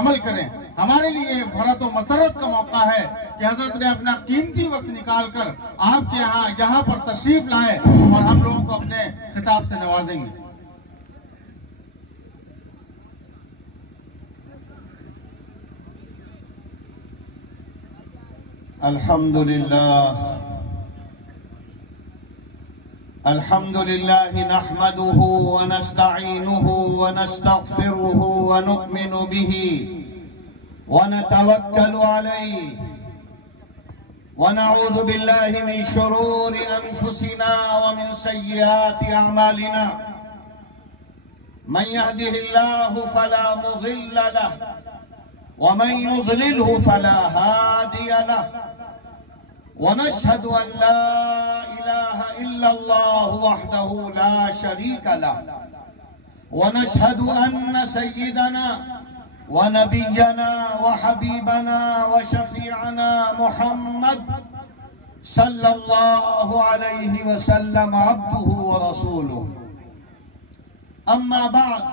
عمل کریں. ہمارے لیے فرحت و مسرت کا موقع ہے کہ حضرت نے اپنا قیمتی وقت نکال کر آپ کے یہاں پر تشریف لائے اور ہم لوگوں کو اپنے خطاب سے نوازیں گے. الحمد لله نحمده ونستعينه ونستغفره ونؤمن به ونتوكل عليه ونعوذ بالله من شرور أنفسنا ومن سيئات أعمالنا من يهده الله فلا مضل له ومن يضلله فلا هادي له ونشهد أن لا إله إلا الله وحده لا شريك له ونشهد أن سيدنا ونبينا وحبيبنا وشفيعنا محمد صلى الله عليه وسلم عبده ورسوله. أما بعد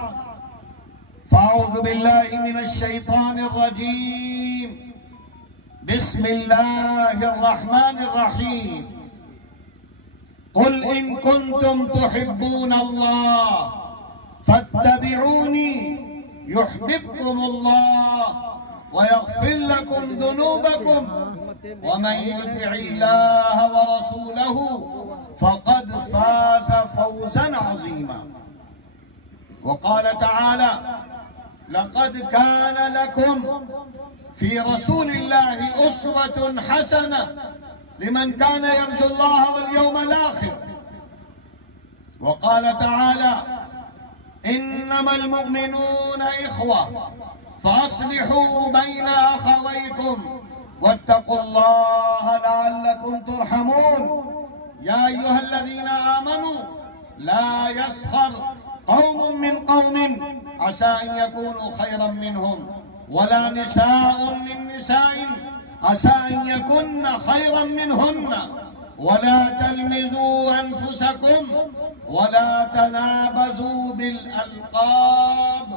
فأعوذ بالله من الشيطان الرجيم. بسم الله الرحمن الرحيم. قل إن كنتم تحبون الله فاتبعوني يحببكم الله ويغفر لكم ذنوبكم ومن يطع الله ورسوله فقد فاز فوزا عظيما. وقال تعالى: لقد كان لكم في رسول الله أسوة حسنة لمن كان يرجو الله واليوم الآخر. وقال تعالى: إنما المؤمنون إخوة فأصلحوا بين أخويكم واتقوا الله لعلكم ترحمون. يا أيها الذين آمنوا لا يسخر قوم من قوم عسى أن يكونوا خيرا منهم ولا نساء من نساء عسى أن يكن خيرا منهن ولا تلمزوا أنفسكم ولا تنابزوا بالألقاب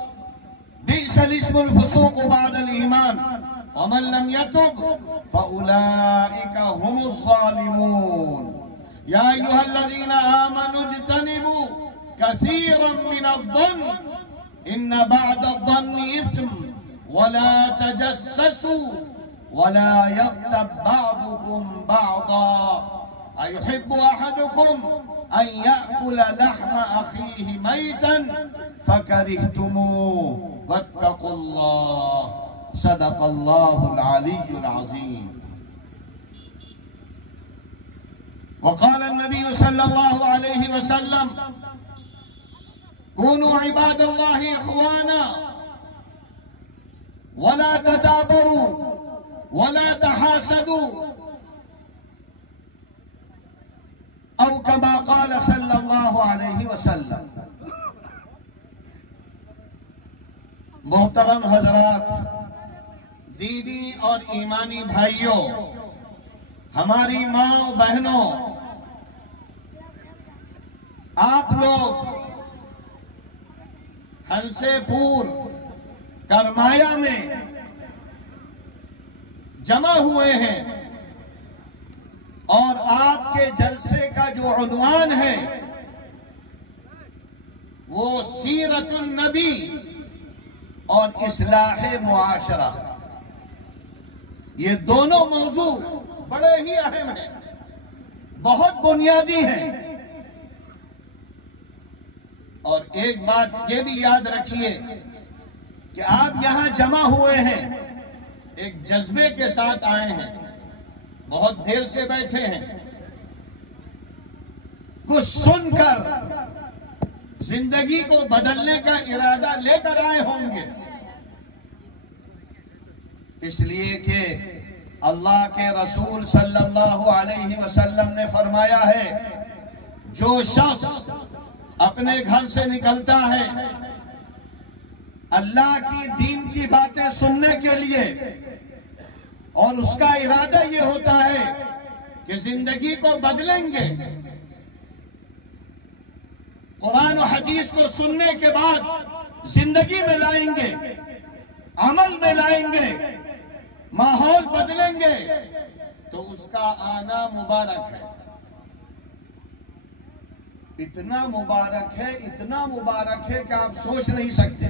بئس الاسم الفسوق بعد الإيمان ومن لم يتب فأولئك هم الظالمون. يا أيها الذين آمنوا اجتنبوا كثيرا من الظن إن بعد الظن إثم ولا تجسسوا ولا يغتب بعضكم بعضا أيحب أحدكم أن يأكل لحم أخيه ميتا فكرهتموه واتقوا الله. صدق الله العلي العظيم. وقال النبي صلى الله عليه وسلم: كونوا عباد الله إخوانا ولا تدابروا ولا تحاسدوا او كما قال صلی اللہ علیہ وسلم. محترم حضرات، دیدی اور ایمانی بھائیوں، ہماری ماں و بہنوں، آپ لوگ ہنسے پور کرمایا میں جمع ہوئے ہیں اور آپ کے جلسے کا جو عنوان ہے وہ سیرت النبی اور اصلاح معاشرہ. یہ دونوں موضوع بڑے ہی اہم ہیں، بہت بنیادی ہیں. اور ایک بات یہ بھی یاد رکھیے کہ آپ یہاں جمع ہوئے ہیں، ایک جذبے کے ساتھ آئے ہیں، بہت دیر سے بیٹھے ہیں، کچھ سن کر زندگی کو بدلنے کا ارادہ لے کر آئے ہوں گے. اس لیے کہ اللہ کے رسول صلی اللہ علیہ وسلم نے فرمایا ہے، جو شخص اپنے گھر سے نکلتا ہے اللہ کی دین کی باتیں سننے کے لیے اور اس کا ارادہ یہ ہوتا ہے کہ زندگی کو بدلیں گے، قرآن و حدیث کو سننے کے بعد زندگی میں لائیں گے، عمل میں لائیں گے، ماحول بدلیں گے تو اس کا آنا مبارک ہے. اتنا مبارک ہے، اتنا مبارک ہے کہ آپ سوچ نہیں سکتے.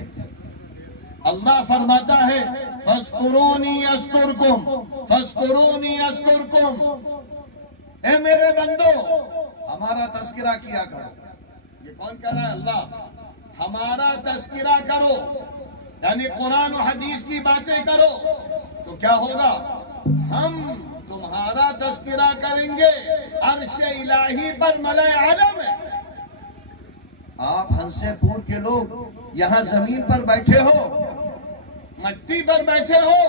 اللہ فرماتا ہے فَاذْكُرُونِي أَذْكُرْكُمْ فَاذْكُرُونِي أَذْكُرْكُمْ. اے میرے بندو ہمارا تذکرہ کیا کرو. یہ کون کہہ رہا ہے؟ اللہ. ہمارا تذکرہ کرو یعنی قرآن و حدیث کی باتیں کرو تو کیا ہوگا؟ ہم تمہارا تذکرہ کریں گے. عرش الہی پر ملائے عالم ہے. آپ ہنسے پور کے لوگ یہاں زمین پر بیٹھے ہو، مٹی پر بیٹھے ہو،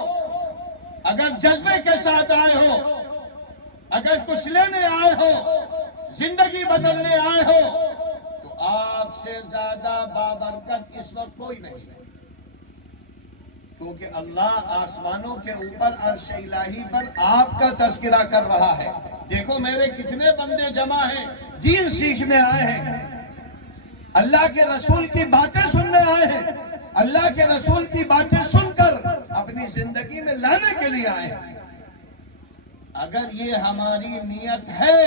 اگر جذبے کے ساتھ آئے ہو، اگر کچھ لینے آئے ہو، زندگی بدلنے آئے ہو تو آپ سے زیادہ بابرکت اس وقت کوئی نہیں ہے. کیونکہ اللہ آسمانوں کے اوپر عرش الہی پر آپ کا تذکرہ کر رہا ہے. دیکھو میرے کتنے بندے جمع ہیں، دین سیکھنے آئے ہیں، اللہ کے رسول کی باتیں سننے آئے ہیں، اللہ کے رسول کی باتیں سن کر اپنی زندگی میں لانے کے لیے آئے ہیں. اگر یہ ہماری نیت ہے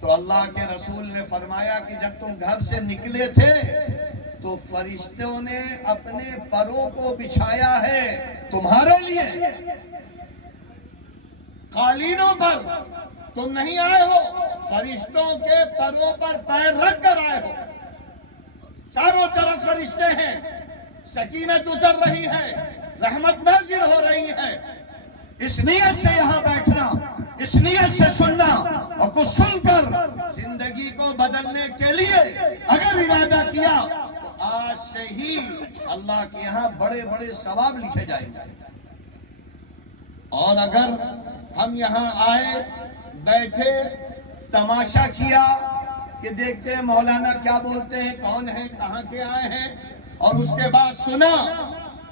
تو اللہ کے رسول نے فرمایا کہ جب تم گھر سے نکلے تھے تو فرشتوں نے اپنے پروں کو بچھایا ہے تمہارے لیے. قالینوں پر تم نہیں آئے ہو، فرشتوں کے پروں پر پیر رکھ کر آئے ہو. چاروں طرف فرشتے ہیں، سکینت اتر رہی ہے، رحمت نازل ہو رہی ہے. اس نیت سے یہاں بیٹھنا، اس نیت سے سننا اور کچھ سن کر زندگی کو بدلنے کے لیے اگر ارادہ کیا تو آج سے ہی اللہ کے یہاں بڑے بڑے ثواب لکھے جائیں گے. اور اگر ہم یہاں آئے، بیٹھے، تماشا کیا کہ دیکھتے ہیں مولانا کیا بولتے ہیں، کون ہیں، کہاں کے آئے ہیں، اور اس کے بعد سنا،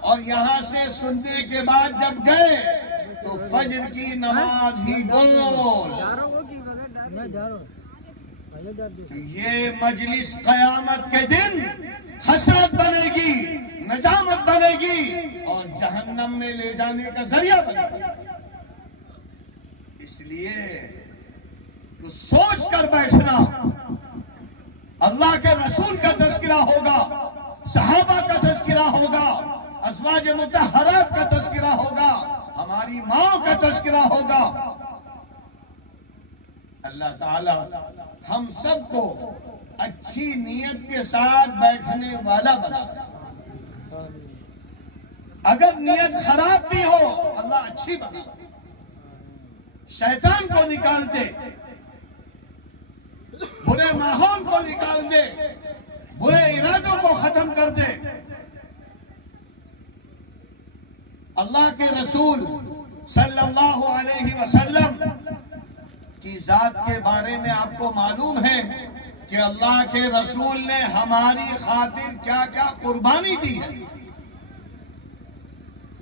اور یہاں سے سننے کے بعد جب گئے تو فجر کی نماز ہی گول. یہ مجلس قیامت کے دن حسرت بنے گی، ندامت بنے گی اور جہنم میں لے جانے کا ذریعہ بنے گی. اس لیے تو سوچ کر بیٹھنا. اللہ کے رسول کا تذکرہ ہوگا، صحابہ کا تذکرہ ہوگا، ازواج مطہرات کا تذکرہ ہوگا، ہماری ماں کا تذکرہ ہوگا. اللہ تعالی ہم سب کو اچھی نیت کے ساتھ بیٹھنے والا بنا. اگر نیت خراب بھی ہو اللہ اچھی بنا. شیطان کو نکال دے، برے ماحول کو نکال دے، برے ارادوں کو ختم کر دے. اللہ کے رسول صلی اللہ علیہ وسلم کی ذات کے بارے میں آپ کو معلوم ہے کہ اللہ کے رسول نے ہماری خاطر کیا کیا قربانی دی ہے.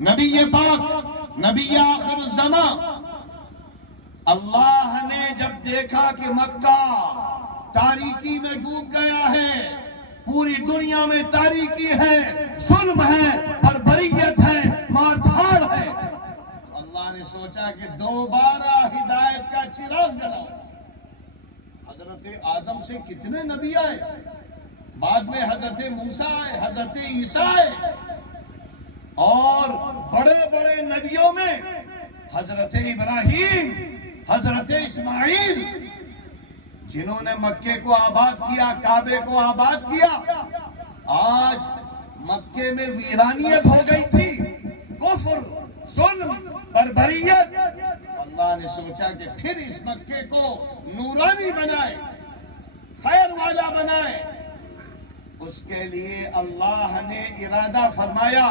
نبی پاک، نبی آخر الزمان، اللہ نے جب دیکھا کہ مکہ تاریکی میں ڈوب گیا ہے، پوری دنیا میں تاریکی ہے، ظلم ہے، بربریت ہے، مار دھاڑ ہے، تو اللہ نے سوچا کہ دوبارہ ہدایت کا چراغ جلاؤ. حضرت آدم سے کتنے نبی آئے، بعد میں حضرت موسیٰ آئے، حضرت عیسیٰ آئے، اور بڑے بڑے نبیوں میں حضرت ابراہیم، حضرت اسماعیل، جنہوں نے مکے کو آباد کیا، کعبے کو آباد کیا. آج مکے میں ویرانیت ہو گئی تھی، کفر، ظلم، بربریت. اللہ نے سوچا کہ پھر اس مکے کو نورانی بنائے، خیر والا بنائے. اس کے لیے اللہ نے ارادہ فرمایا.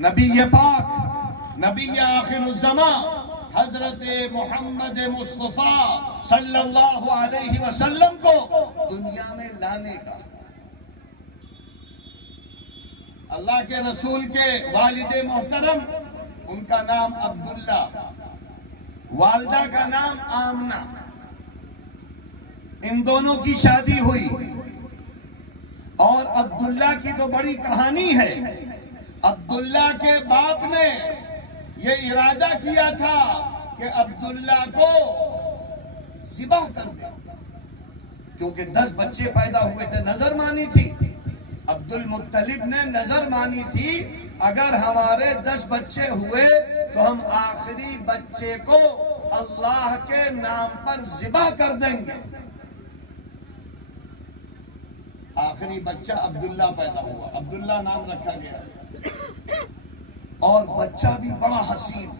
نبی پاک، نبی آخر الزمان حضرت محمد مصطفیٰ صلی اللہ علیہ وسلم کو دنیا میں لانے کا. اللہ کے رسول کے والد محترم، ان کا نام عبداللہ، والدہ کا نام آمنہ. ان دونوں کی شادی ہوئی اور عبداللہ کی تو بڑی کہانی ہے. عبداللہ کے باپ نے یہ ارادہ کیا تھا کہ عبداللہ کو ذبح کر دے، کیونکہ 10 بچے پیدا ہوئے تھے، نظر مانی تھی۔ عبد المطلب نے نظر مانی تھی اگر ہمارے 10 بچے ہوئے تو ہم آخری بچے کو اللہ کے نام پر ذبح کر دیں گے۔ آخری بچہ عبداللہ پیدا ہوا، عبداللہ نام رکھا گیا، اور بچہ بھی بڑا حسین۔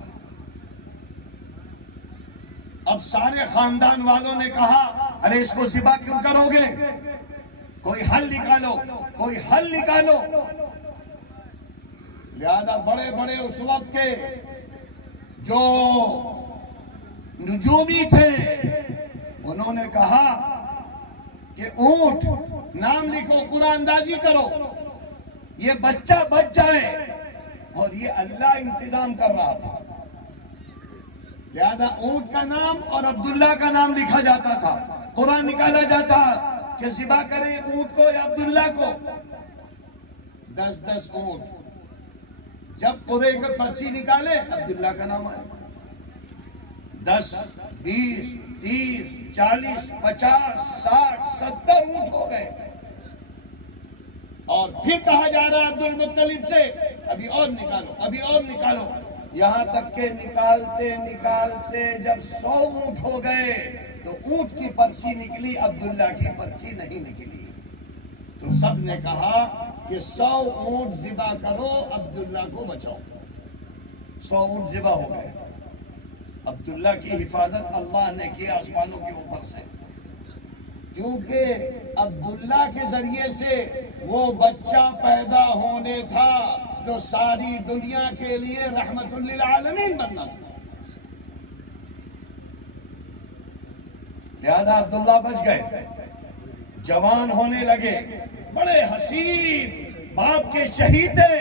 اب سارے خاندان والوں نے کہا ارے اس کو ذبح کیوں کرو گے، کوئی حل نکالو، کوئی حل نکالو۔ لہذا بڑے بڑے اس وقت کے جو نجومی تھے انہوں نے کہا کہ اونٹ نام لکھو، قرآن اندازی کرو، یہ بچہ بچ جائے، اور یہ اللہ انتظام کر رہا تھا۔ لہذا اونٹ کا نام اور عبداللہ کا نام لکھا جاتا تھا، قرآن نکالا جاتا کہ ذبح کریں اونٹ کو یا عبداللہ کو۔ 10 اونٹ، جب پورے کا پرچی نکالے عبداللہ کا نام آئے۔ 10 20 30 40 50 60 70 اونٹ ہو گئے، اور پھر کہا جا رہا ہے عبد المطلب سے ابھی اور نکالو، ابھی اور نکالو، یہاں تک کہ نکالتے نکالتے جب 100 اونٹ ہو گئے تو اونٹ کی پرچی نکلی، عبداللہ کی پرچی نہیں نکلی۔ تو سب نے کہا کہ 100 اونٹ ذبح کرو، عبداللہ کو بچاؤ۔ 100 اونٹ ذبح ہو گئے۔ عبداللہ کی حفاظت اللہ نے کی آسمانوں کے اوپر سے، کیونکہ عبداللہ کے ذریعے سے وہ بچہ پیدا ہونے تھا جو ساری دنیا کے لیے رحمت للعالمین بننا تھا۔ لہذا عبداللہ بچ گئے، جوان ہونے لگے، بڑے حسین باپ کے شہید تھے،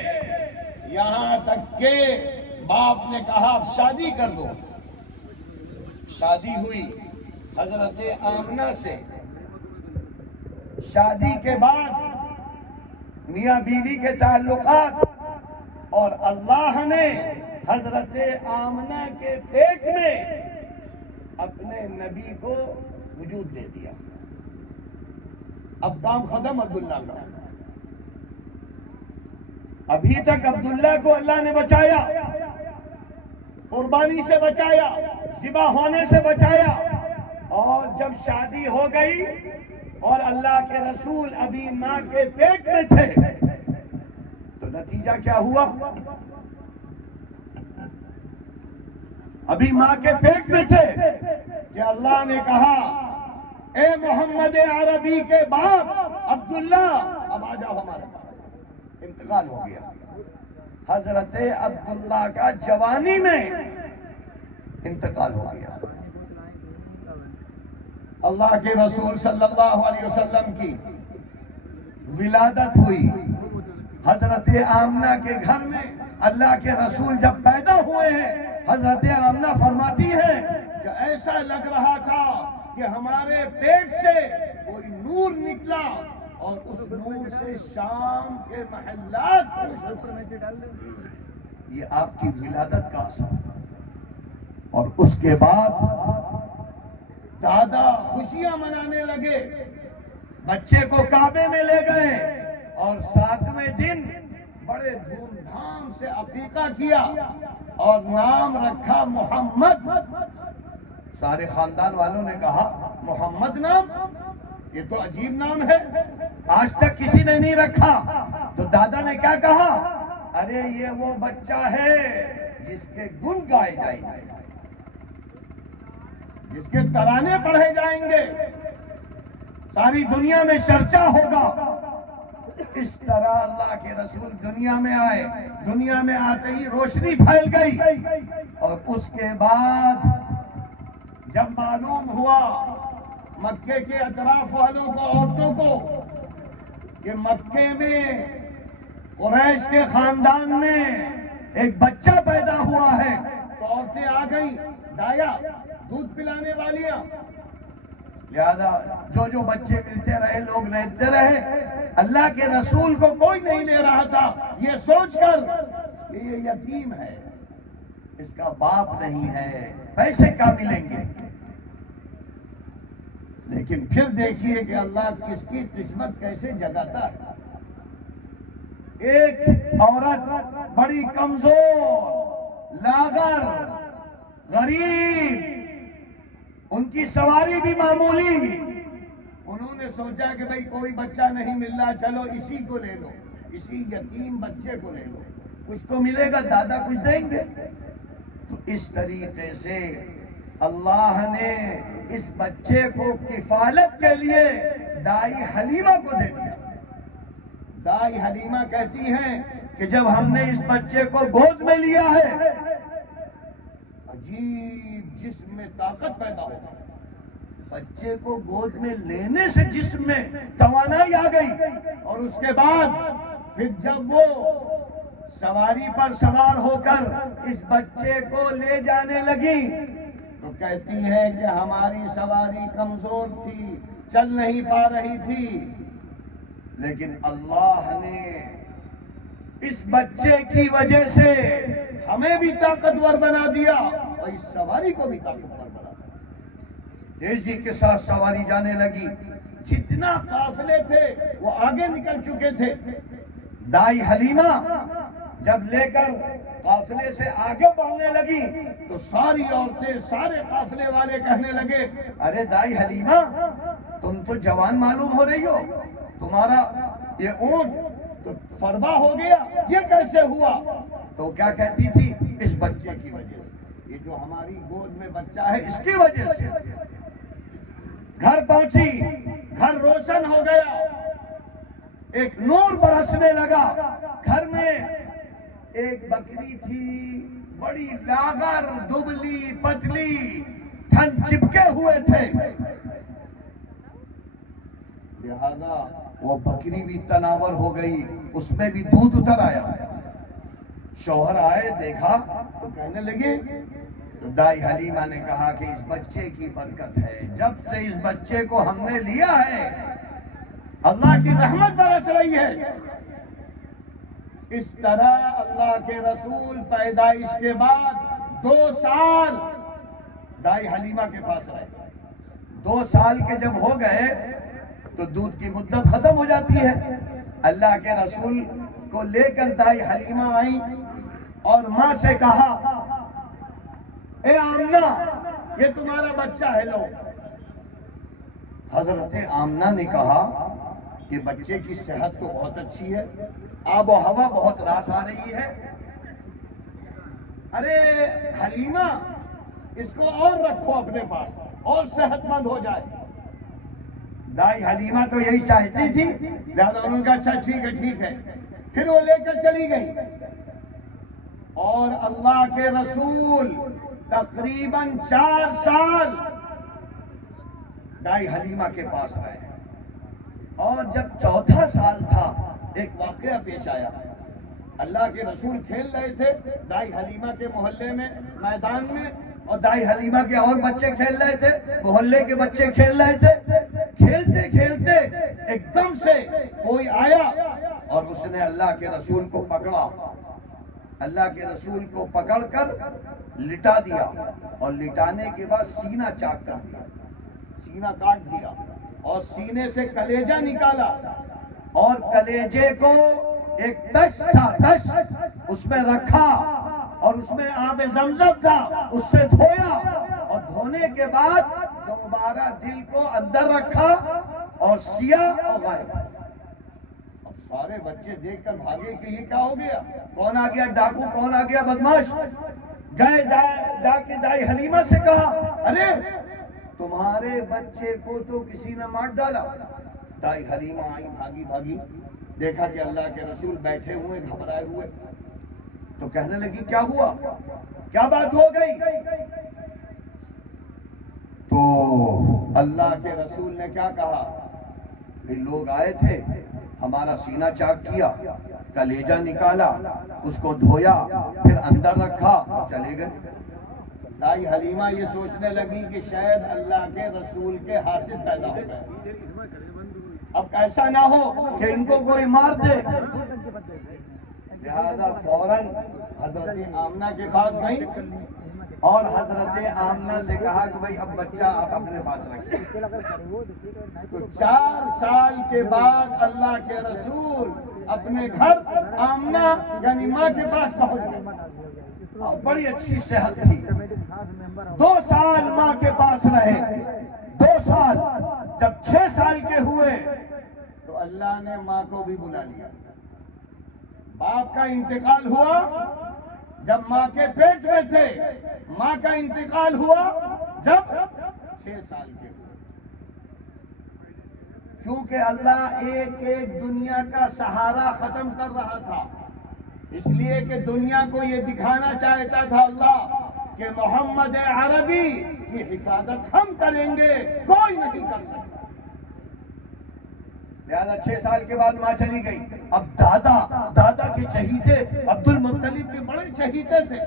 یہاں تک کہ باپ نے کہا اب شادی کر دو۔ شادی ہوئی حضرت آمنہ سے۔ شادی کے بعد میاں بیوی کے تعلقات، اور اللہ نے حضرت آمنہ کے پیٹ میں اپنے نبی کو وجود دے دیا۔ اب کام ختم عبداللہ کا۔ ابھی تک عبداللہ کو اللہ نے بچایا، قربانی سے بچایا، ذبح ہونے سے بچایا، اور جب شادی ہو گئی اور اللہ کے رسول ابھی ماں کے پیٹ میں تھے تو نتیجہ کیا ہوا؟ ابھی ماں کے پیٹ میں تھے کہ اللہ نے کہا اے محمد عربی کے باپ عبداللہ اب آ جاؤ ہمارے پاس۔ انتقال ہو گیا حضرت عبداللہ کا، جوانی میں انتقال ہو گیا۔ اللہ کے رسول صلی اللہ علیہ وسلم کی ولادت ہوئی حضرت آمنہ کے گھر میں۔ اللہ کے رسول جب پیدا ہوئے ہیں، حضرت آمنہ فرماتی ہیں کہ ایسا لگ رہا تھا کہ ہمارے پیٹ سے کوئی نور نکلا، اور اس نور سے شام کے محلات یہ آپ کی ولادت کا اثر۔ اور اس کے بعد دادا خوشیاں منانے لگے، بچے کو کعبے میں لے گئے، اور 7ویں دن بڑے دھوم دھام سے عقیقہ کیا اور نام رکھا محمد۔ سارے خاندان والوں نے کہا محمد نام، یہ تو عجیب نام ہے، آج تک کسی نے نہیں رکھا۔ تو دادا نے کیا کہا؟ ارے یہ وہ بچہ ہے جس کے گن گائے جائیں گے، جس کے ترانے پڑھے جائیں گے، ساری دنیا میں چرچا ہوگا۔ اس طرح اللہ کے رسول دنیا میں آئے، دنیا میں آتے ہی روشنی پھیل گئی، اور اس کے بعد جب معلوم ہوا مکے کے اطراف والوں کو، عورتوں کو، کہ مکے میں قریش کے خاندان میں ایک بچہ پیدا ہوا ہے، تو عورتیں آ گئیں، دایا دودھ پلانے والیاں۔ لہذا جو بچے ملتے رہے لوگ لیتے رہے، اللہ کے رسول کو کوئی نہیں لے رہا تھا یہ سوچ کر کہ یہ یتیم ہے، اس کا باپ نہیں ہے، پیسے کیا ملیں گے۔ لیکن پھر دیکھیے کہ اللہ کس کی قسمت کیسے جگاتا ہے۔ ایک عورت بڑی کمزور، لاغر، غریب، ان کی سواری بھی معمولی، انہوں نے سوچا کہ بھئی کوئی بچہ نہیں مل رہا، چلو اسی کو لے لو، اسی یتیم بچے کو لے لو، کچھ تو ملے گا، دادا کچھ دیں گے۔ تو اس طریقے سے اللہ نے اس بچے کو کفالت کے لیے دائی حلیمہ کو دے دیا۔ دائی حلیمہ کہتی ہیں کہ جب ہم نے اس بچے کو گود میں لیا ہے، عجیب جسم میں طاقت پیدا ہو گئی۔ بچے کو گود میں لینے سے جسم میں توانائی آ گئی، اور اس کے بعد پھر جب وہ سواری پر سوار ہو کر اس بچے کو لے جانے لگی تو کہتی ہے کہ ہماری سواری کمزور تھی، چل نہیں پا رہی تھی، لیکن اللہ نے اس بچے کی وجہ سے ہمیں بھی طاقتور بنا دیا اور اس سواری کو بھی طاقتور بنا دیا۔ تیزی کے ساتھ سواری جانے لگی، جتنا قافلے تھے وہ آگے نکل چکے تھے۔ دائی حلیمہ جب لے کر قافلے سے آگے بڑھنے لگی تو ساری عورتیں، سارے قافلے والے کہنے لگے، ارے دائی حلیمہ تم تو جوان معلوم ہو رہی ہو، تمہارا یہ اونٹ تو فربا ہو گیا، یہ کیسے ہوا؟ تو کیا کہتی تھی؟ اس بچے کی وجہ سے، یہ جو ہماری گود میں بچہ ہے اس کی وجہ سے۔ گھر پہنچی، گھر روشن ہو گیا، ایک نور برسنے لگا۔ گھر میں ایک بکری تھی، بڑی لاغر، دبلی پتلی، تھن چپکے ہوئے تھے، لہذا وہ بکری بھی تناور ہو گئی، اس میں بھی دودھ اتر آیا۔ شوہر آئے، دیکھا تو کہنے لگے، تو دائی حلیمہ نے کہا کہ اس بچے کی برکت ہے، جب سے اس بچے کو ہم نے لیا ہے اللہ کی رحمت برس رہی ہے۔ اس طرح اللہ کے رسول پیدائش کے بعد 2 سال دائی حلیمہ کے پاس رہے۔ 2 سال کے جب ہو گئے تو دودھ کی مدت ختم ہو جاتی ہے۔ اللہ کے رسول کو لے کر دائی حلیمہ آئی اور ماں سے کہا، اے آمنہ یہ تمہارا بچہ ہے، لو۔ حضرت آمنہ نے کہا کہ بچے کی صحت تو بہت اچھی ہے، آب و ہوا بہت راس آ رہی ہے، ارے حلیمہ اس کو اور رکھو اپنے پاس اور صحت مند ہو جائے۔ دائی حلیمہ تو یہی چاہتی تھی، لہذا انہوں نے کہا اچھا ٹھیک ہے۔ پھر وہ لے کر چلی گئی اور اللہ کے رسول تقریباً 4 سال دائی حلیمہ کے پاس رہے، اور جب 4تھا سال تھا ایک واقعہ پیش آیا۔ اللہ کے رسول کھیل رہے تھے دائی حلیمہ کے محلے میں، میدان میں، اور دائی حلیمہ کے اور بچے کھیل رہے تھے، محلے کے بچے کھیل رہے تھے۔ کھیلتے کھیلتے ایک دم سے کوئی آیا اور اس نے اللہ کے رسول کو پکڑا، اللہ کے رسول کو پکڑ کر لٹا دیا، اور لٹانے کے بعد سینہ چاک کر دیا، سینہ کاٹ دیا، اور سینے سے کلیجہ نکالا، اور کلیجے کو ایک تش تھا، تش اس میں رکھا، اور اس میں آب زمزم تھا، اس سے دھویا، اور دھونے کے بعد دوبارہ دل کو اندر رکھا اور سیا اور غائب۔ اب سارے بچے دیکھ کر بھاگے کہ یہ کیا ہو گیا، کون آ گیا ڈاکو، کون آ گیا بدماش۔ گئے جا کے دائی حلیمہ سے کہا، ارے تمہارے بچے کو تو کسی نے مار ڈالا۔ دائی حلیمہ آئی بھاگی، دیکھا کہ اللہ کے رسول بیٹھے ہوئے گھبرائے ہوئے، تو کہنے لگی کیا ہوا، کیا بات ہو گئی؟ تو اللہ کے رسول نے کیا کہا کہ لوگ آئے تھے، ہمارا سینہ چاک کیا، کلیجہ نکالا، اس کو دھویا، پھر اندر رکھا اور چلے گئے۔ دائی حلیمہ یہ سوچنے لگی کہ شاید اللہ کے رسول کے حاسد پیدا ہو گئے، اب ایسا نہ ہو کہ ان کو کوئی مار دے، لہذا فوراً حضرت آمنہ کے پاس گئی اور حضرت آمنہ سے کہا کہ بھائی اب بچہ آپ اپنے پاس رکھیں۔ تو 4 سال کے بعد اللہ کے رسول اپنے گھر آمنہ یعنی ماں کے پاس پہنچ گئے اور بڑی اچھی صحت تھی۔ 2 سال ماں کے پاس رہے، 2 سال، جب 6 سال کے ہوئے تو اللہ نے ماں کو بھی بلا لیا۔ باپ کا انتقال ہوا جب ماں کے پیٹ میں تھے، ماں کا انتقال ہوا جب 6 سال کے ہوئے، کیونکہ اللہ ایک ایک دنیا کا سہارا ختم کر رہا تھا، اس لیے کہ دنیا کو یہ دکھانا چاہتا تھا اللہ کہ محمد عربی کی حفاظت ہم کریں گے، کوئی نہیں کر سکتا۔ لہذا 6 سال کے بعد ماں چلی گئی۔ اب دادا کے چہیتے عبد المطلب کے بڑے چہیتے تھے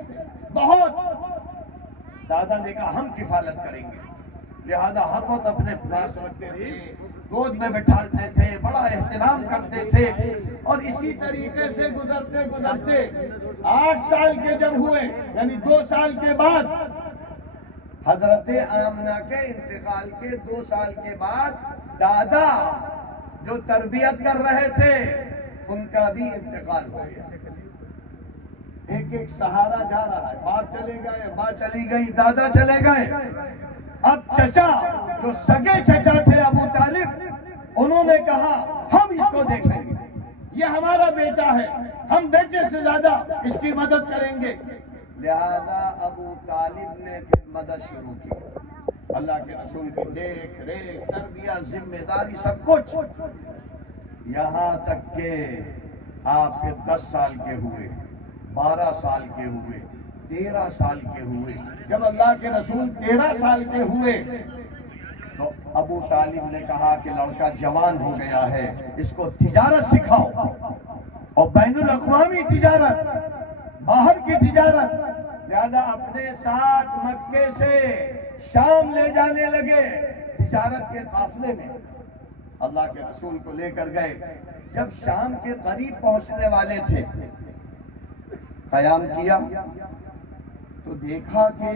بہت، دادا نے کہا ہم کفالت کریں گے، لہذا ہر وقت اپنے پاس رکھتے تھے، گود میں بٹھاتے تھے، بڑا احترام کرتے تھے، اور اسی طریقے سے گزرتے گزرتے 8 سال کے جب ہوئے یعنی 2 سال کے بعد حضرت آمنہ کے انتقال کے 2 سال کے بعد دادا جو تربیت کر رہے تھے ان کا بھی انتقال ہو گیا۔ ایک ایک سہارا جا رہا ہے، باپ چلے گئے، ماں چلی گئی، دادا چلے گئے۔ اب چچا جو سگے چچا تھے ابو طالب، انہوں نے کہا ہم اس کو دیکھیں گے، یہ ہمارا بیٹا ہے، ہم بیٹے سے زیادہ اس کی مدد کریں گے۔ لہذا ابو طالب نے پھر مدد شروع کی، اللہ کے رسول کی دیکھ ریکھ، تربیت، ذمہ داری، سب کچھ، یہاں تک کہ آپ کے 10 سال کے ہوئے، 12 سال کے ہوئے، 13 سال کے ہوئے۔ جب اللہ کے رسول 13 سال کے ہوئے تو ابو طالب نے کہا کہ لڑکا جوان ہو گیا ہے، اس کو تجارت سکھاؤ، اور بین الاقوامی تجارت، باہر کی تجارت۔ لہذا اپنے ساتھ مکے سے شام لے جانے لگے، تجارت کے قافلے میں اللہ کے رسول کو لے کر گئے۔ جب شام کے قریب پہنچنے والے تھے، قیام کیا تو دیکھا کہ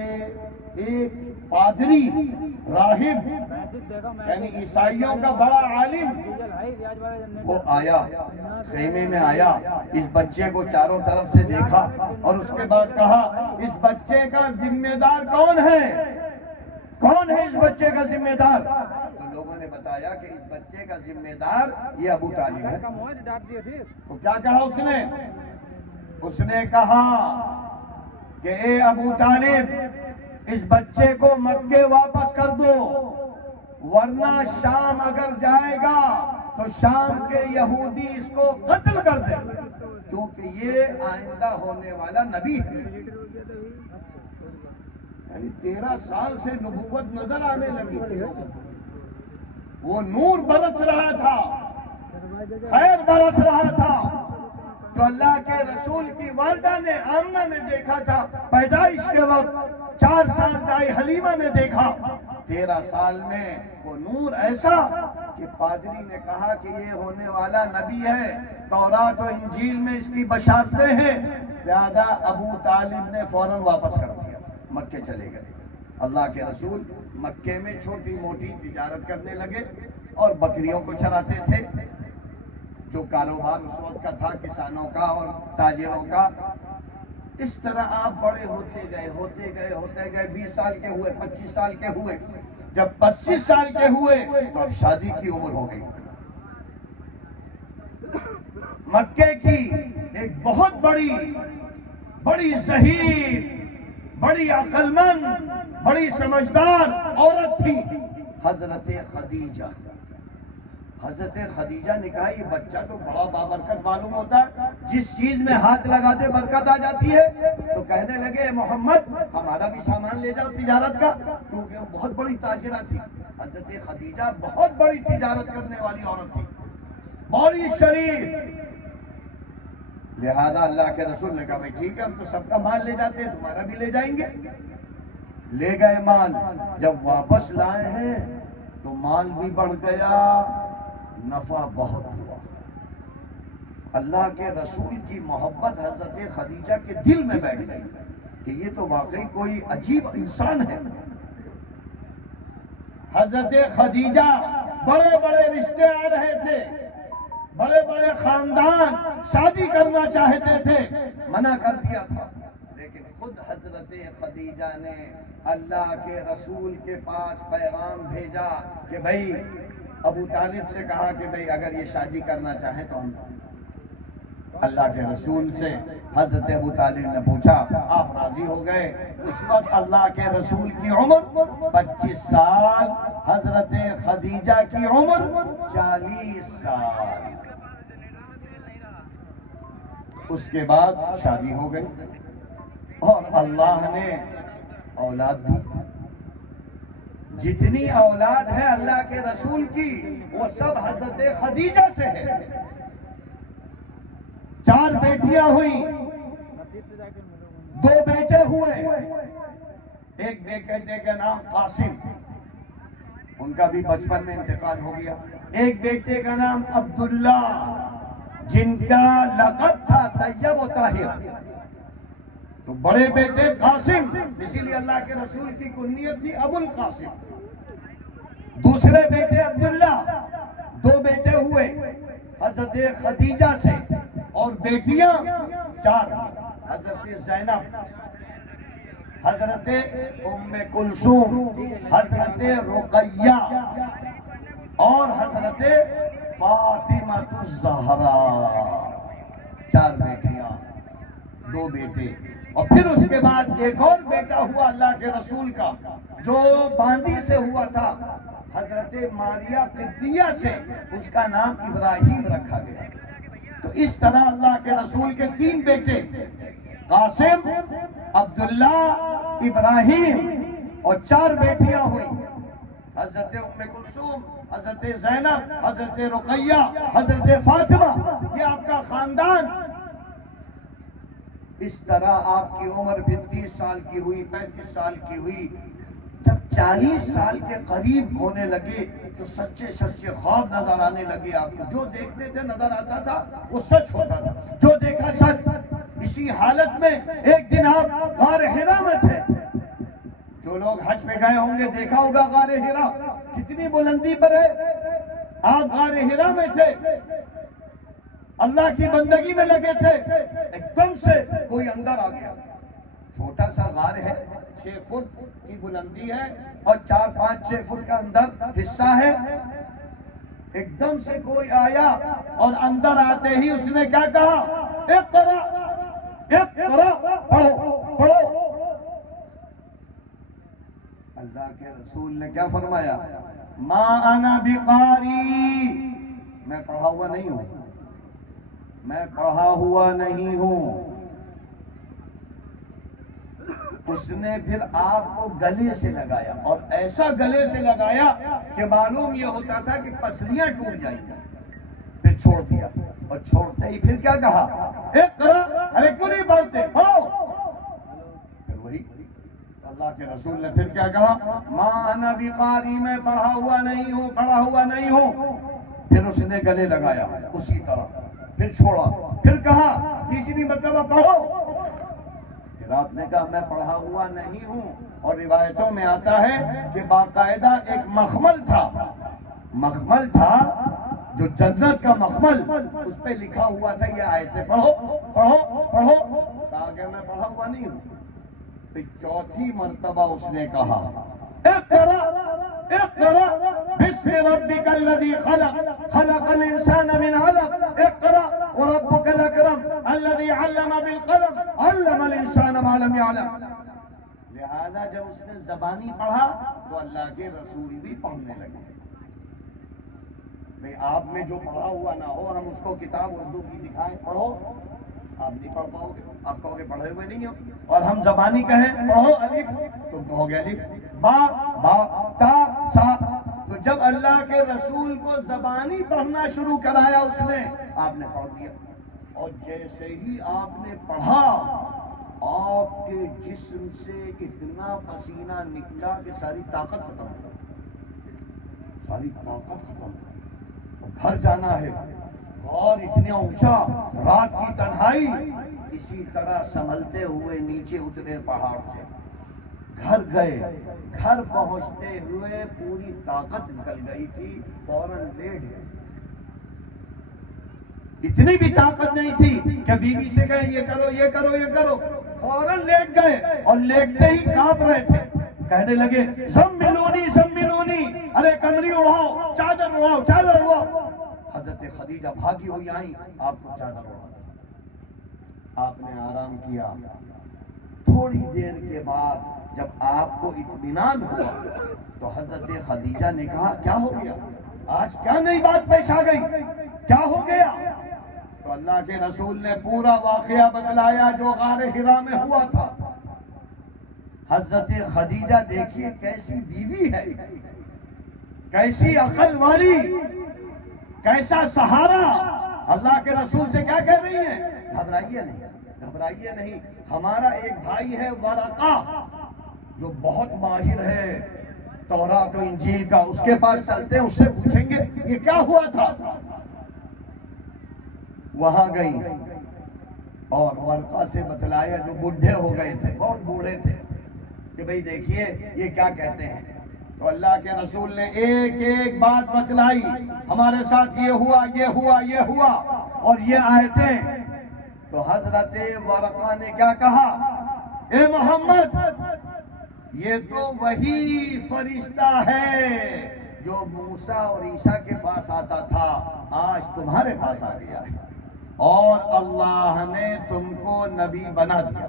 ایک پادری، راہب یعنی عیسائیوں کا بڑا عالم، وہ آیا، خیمے میں آیا، اس بچے کو چاروں طرف سے دیکھا اور اس کے بعد کہا اس بچے کا ذمہ دار کون ہے؟ کون ہے اس بچے کا ذمہ دار؟ تو لوگوں نے بتایا کہ اس بچے کا ذمہ دار یہ ابو طالب ہے۔ تو کیا کہا اس نے کہا کہ اے ابو طالب، اس بچے کو مکے واپس کر دو، ورنہ شام اگر جائے گا تو شام کے یہودی اس کو قتل کر دیں، کیونکہ یہ آئندہ ہونے والا نبی ہے۔ یعنی 13 سال سے نبوت نظر آنے لگی تھی، وہ نور برس رہا تھا، خیر برس رہا تھا، جو اللہ کے رسول کی والدہ نے، آمنہ نے دیکھا تھا پیدائش کے وقت، 4 سال دائی حلیمہ نے دیکھا، 13 سال میں وہ نور ایسا کہ پادری نے کہا کہ یہ ہونے والا نبی ہے، تورات و انجیل میں اس کی بشارتیں ہیں۔ لہذا ابو طالب نے فوراً واپس کر دیا، مکے چلے گئے۔ اللہ کے رسول مکے میں چھوٹی موٹی تجارت کرنے لگے اور بکریوں کو چراتے تھے، جو کاروبار اس وقت کا تھا کسانوں کا اور تاجروں کا۔ اس طرح آپ بڑے ہوتے گئے، 20 سال کے ہوئے، 25 سال کے ہوئے۔ جب 25 سال کے ہوئے تو اب شادی کی عمر ہو گئی۔ مکے کی ایک بہت بڑی ذہین، بڑی عقل مند، بڑی سمجھدار عورت تھی، حضرت خدیجہ۔ حضرت خدیجہ نے کہا یہ بچہ تو بڑا بابرکت معلوم ہوتا ہے، جس چیز میں ہاتھ لگاتے برکت آ جاتی ہے۔ تو کہنے لگے محمد ہمارا بھی سامان لے جاؤ تجارت کا، کیونکہ وہ بہت بڑی تاجرہ تھی۔ حضرت خدیجہ بہت بڑی تجارت کرنے والی عورت تھی، بڑی شریف۔ لہذا اللہ کے رسول نے کہا بھائی ٹھیک ہے، ہم تو سب کا مال لے جاتے ہیں، تمہارا بھی لے جائیں گے۔ لے گئے مال، جب واپس لائے ہیں تو مال بھی بڑھ گیا، نفع بہت ہوا۔ اللہ کے رسول کی محبت حضرت خدیجہ کے دل میں بیٹھ گئی کہ یہ تو واقعی کوئی عجیب انسان ہے۔ حضرت خدیجہ بڑے بڑے رشتے آ رہے تھے، بڑے بڑے خاندان شادی کرنا چاہتے تھے، منع کر دیا تھا، لیکن خود حضرت خدیجہ نے اللہ کے رسول کے پاس پیغام بھیجا کہ بھائی ابو طالب سے کہا کہ بھائی اگر یہ شادی کرنا چاہیں تو ہم اللہ کے رسول سے حضرت ابو طالب نے پوچھا، آپ راضی ہو گئے؟ اس وقت اللہ کے رسول کی عمر 25 سال، حضرت خدیجہ کی عمر 40 سال۔ اس کے بعد شادی ہو گئی اور اللہ نے اولاد دی۔ جتنی اولاد ہے اللہ کے رسول کی وہ سب حضرت خدیجہ سے ہے۔ 4 بیٹیاں ہوئی، 2 بیٹے ہوئے۔ ایک بیٹے کا نام قاسم، ان کا بھی بچپن میں انتقال ہو گیا۔ ایک بیٹے کا نام عبداللہ، جن کا لقب تھا طیب و طاہر۔ تو بڑے بیٹے قاسم، اسی لیے اللہ کے رسول کی کنیت تھی ابو القاسم۔ دوسرے بیٹے عبداللہ، 2 بیٹے ہوئے حضرت خدیجہ سے، اور بیٹیاں 4، حضرت زینب، حضرت ام کلثوم، حضرت رقیہ اور حضرت فاطمہ الزہرا۔ 4 بیٹیاں، 2 بیٹے، اور پھر اس کے بعد ایک اور بیٹا ہوا اللہ کے رسول کا جو باندی سے ہوا تھا، حضرت ماریہ قبطیہ سے، اس کا نام ابراہیم رکھا گیا۔ تو اس طرح اللہ کے رسول کے 3 بیٹے، قاسم، عبداللہ، ابراہیم، اور 4 بیٹیاں ہوئی، حضرت ام کلثوم، حضرت زینب، حضرت رقیہ، حضرت فاطمہ۔ یہ آپ کا خاندان۔ اس طرح آپ کی عمر بھی 30 سال کی ہوئی، 35 سال کی ہوئی۔ جب 40 سال کے قریب ہونے لگے تو سچے سچے خواب نظر آنے لگے آپ کو۔ جو دیکھتے تھے نظر آتا تھا وہ سچ ہوتا تھا، جو دیکھا سچ۔ اسی حالت میں ایک دن آپ غار حرا میں تھے۔ جو لوگ حج پہ گئے ہوں گے دیکھا ہوگا غار حرا کتنی بلندی پر ہے۔ آپ غار حرا میں تھے، اللہ کی بندگی میں لگے تھے، ایک دم سے کوئی اندر آ گیا۔ چھوٹا سا غار ہے، 6 فٹ کی بلندی ہے اور 4-5-6 فٹ کا اندر حصہ ہے۔ ایک دم سے کوئی آیا اور اندر آتے ہی اس نے کیا کہا؟ اقرا اقرا، پڑھو پڑھو۔ اللہ کے رسول نے کیا فرمایا؟ ما انا بقاری، میں پڑھا ہوا نہیں ہوں، میں پڑھا ہوا نہیں ہوں۔ اس نے پھر آپ کو گلے سے لگایا، اور ایسا گلے سے لگایا کہ معلوم یہ ہوتا تھا کہ پسلیاں ٹوٹ جائیں گی۔ پھر چھوڑ دیا، اور چھوڑتے ہی پھر کیا کہا؟ اقرا، ارے کیوں نہیں پڑھتے، پڑھو۔ پھر وہی اللہ کے رسول نے پھر کیا کہا؟ ما انا بقاری، میں پڑھا ہوا نہیں ہوں، پڑھا ہوا نہیں ہوں۔ پھر اس نے گلے لگایا اسی طرح، پھر چھوڑا، پھر کہا تیسری مرتبہ پڑھو۔ پھر آپ نے کہا میں پڑھا ہوا نہیں ہوں۔ اور روایتوں میں آتا ہے کہ باقاعدہ ایک مخمل تھا جو جنت کا مخمل، اس پہ لکھا ہوا تھا یہ آیتیں پڑھو پڑھو پڑھو۔ کہا کہ میں پڑھا ہوا نہیں ہوں۔ پھر 4تھی مرتبہ اس نے کہا اقرا اقرا بسم ربک الذی خلق خلق الانسان من علق اقرا وربک الاکرم الذی علم بالقلم علم الانسان ما لم يعلم۔ لہذا جب اس نے زبانی پڑھا تو اللہ کے رسول بھی پڑھنے لگے۔ بھئی آپ میں جو پڑھا ہوا نہ ہو اور ہم اس کو کتاب اردو کی دکھائیں پڑھو، آپ نہیں پڑھ پاؤ گے، آپ کہو گے پڑھے ہوئے نہیں ہو۔ اور ہم زبانی کہیں پڑھو الف، تم کہو گے الف با با تا سا۔ تو جب اللہ کے رسول کو زبانی پڑھنا شروع کرایا اس نے، آپ نے پڑھ دیا۔ اور جیسے ہی آپ نے پڑھا آپ کے جسم سے اتنا پسینہ نکلا کہ ساری طاقت ختم ہو گئی، ساری طاقت ختم ہو گئی، گھر جانا ہے اور اتنا اونچا، رات کی تنہائی، اسی طرح سنبھلتے ہوئے نیچے اترے پہاڑ سے، گھر گئے، گھر پہنچتے ہوئے پوری طاقت نکل گئی تھی، فوراً لیٹ گئے، اتنی بھی طاقت نہیں تھی کہ بیوی سے کہیں یہ کرو یہ کرو یہ کرو، فوراً لیٹ گئے اور لیٹتے ہی کانپ رہے تھے، کہنے لگے زملونی زملونی، ارے کمری اڑاؤ، چادر اڑاؤ چادر اڑاؤ۔ حضرت خدیجہ بھاگی ہوئی آئی، آپ کو چادر اڑا، آپ نے آرام کیا، تھوڑی دیر کے بعد جب آپ کو اطمینان ہوا تو حضرت خدیجہ نے کہا کیا ہو گیا، آج کیا نئی بات پیش آ گئی، کیا ہو گیا؟ تو اللہ کے رسول نے پورا واقعہ بتلایا جو غار حرا میں ہوا تھا۔ حضرت خدیجہ دیکھیے کیسی بیوی ہے، کیسی عقل والی، کیسا سہارا، اللہ کے رسول سے کیا کہہ رہی ہیں؟ گھبرائیے نہیں، گھبرائیے نہیں، ہمارا ایک بھائی ہے ورقہ جو بہت ماہر ہے تورات و انجیل کا، اس کے پاس چلتے ہیں، اس سے پوچھیں گے یہ کیا ہوا تھا۔ وہاں گئی اور ورقہ سے بتلایا، جو بوڑھے ہو گئے تھے، بہت بوڑھے تھے، کہ بھئی دیکھیے یہ کیا کہتے ہیں۔ تو اللہ کے رسول نے ایک ایک بات بتلائی، ہمارے ساتھ یہ ہوا یہ ہوا یہ ہوا اور یہ آیتیں۔ تو حضرت ورقہ نے کیا کہا، اے محمد یہ تو وہی فرشتہ ہے جو موسیٰ اور عیسیٰ کے پاس آتا تھا، آج تمہارے پاس آ گیا ہے اور اللہ نے تم کو نبی بنا دیا،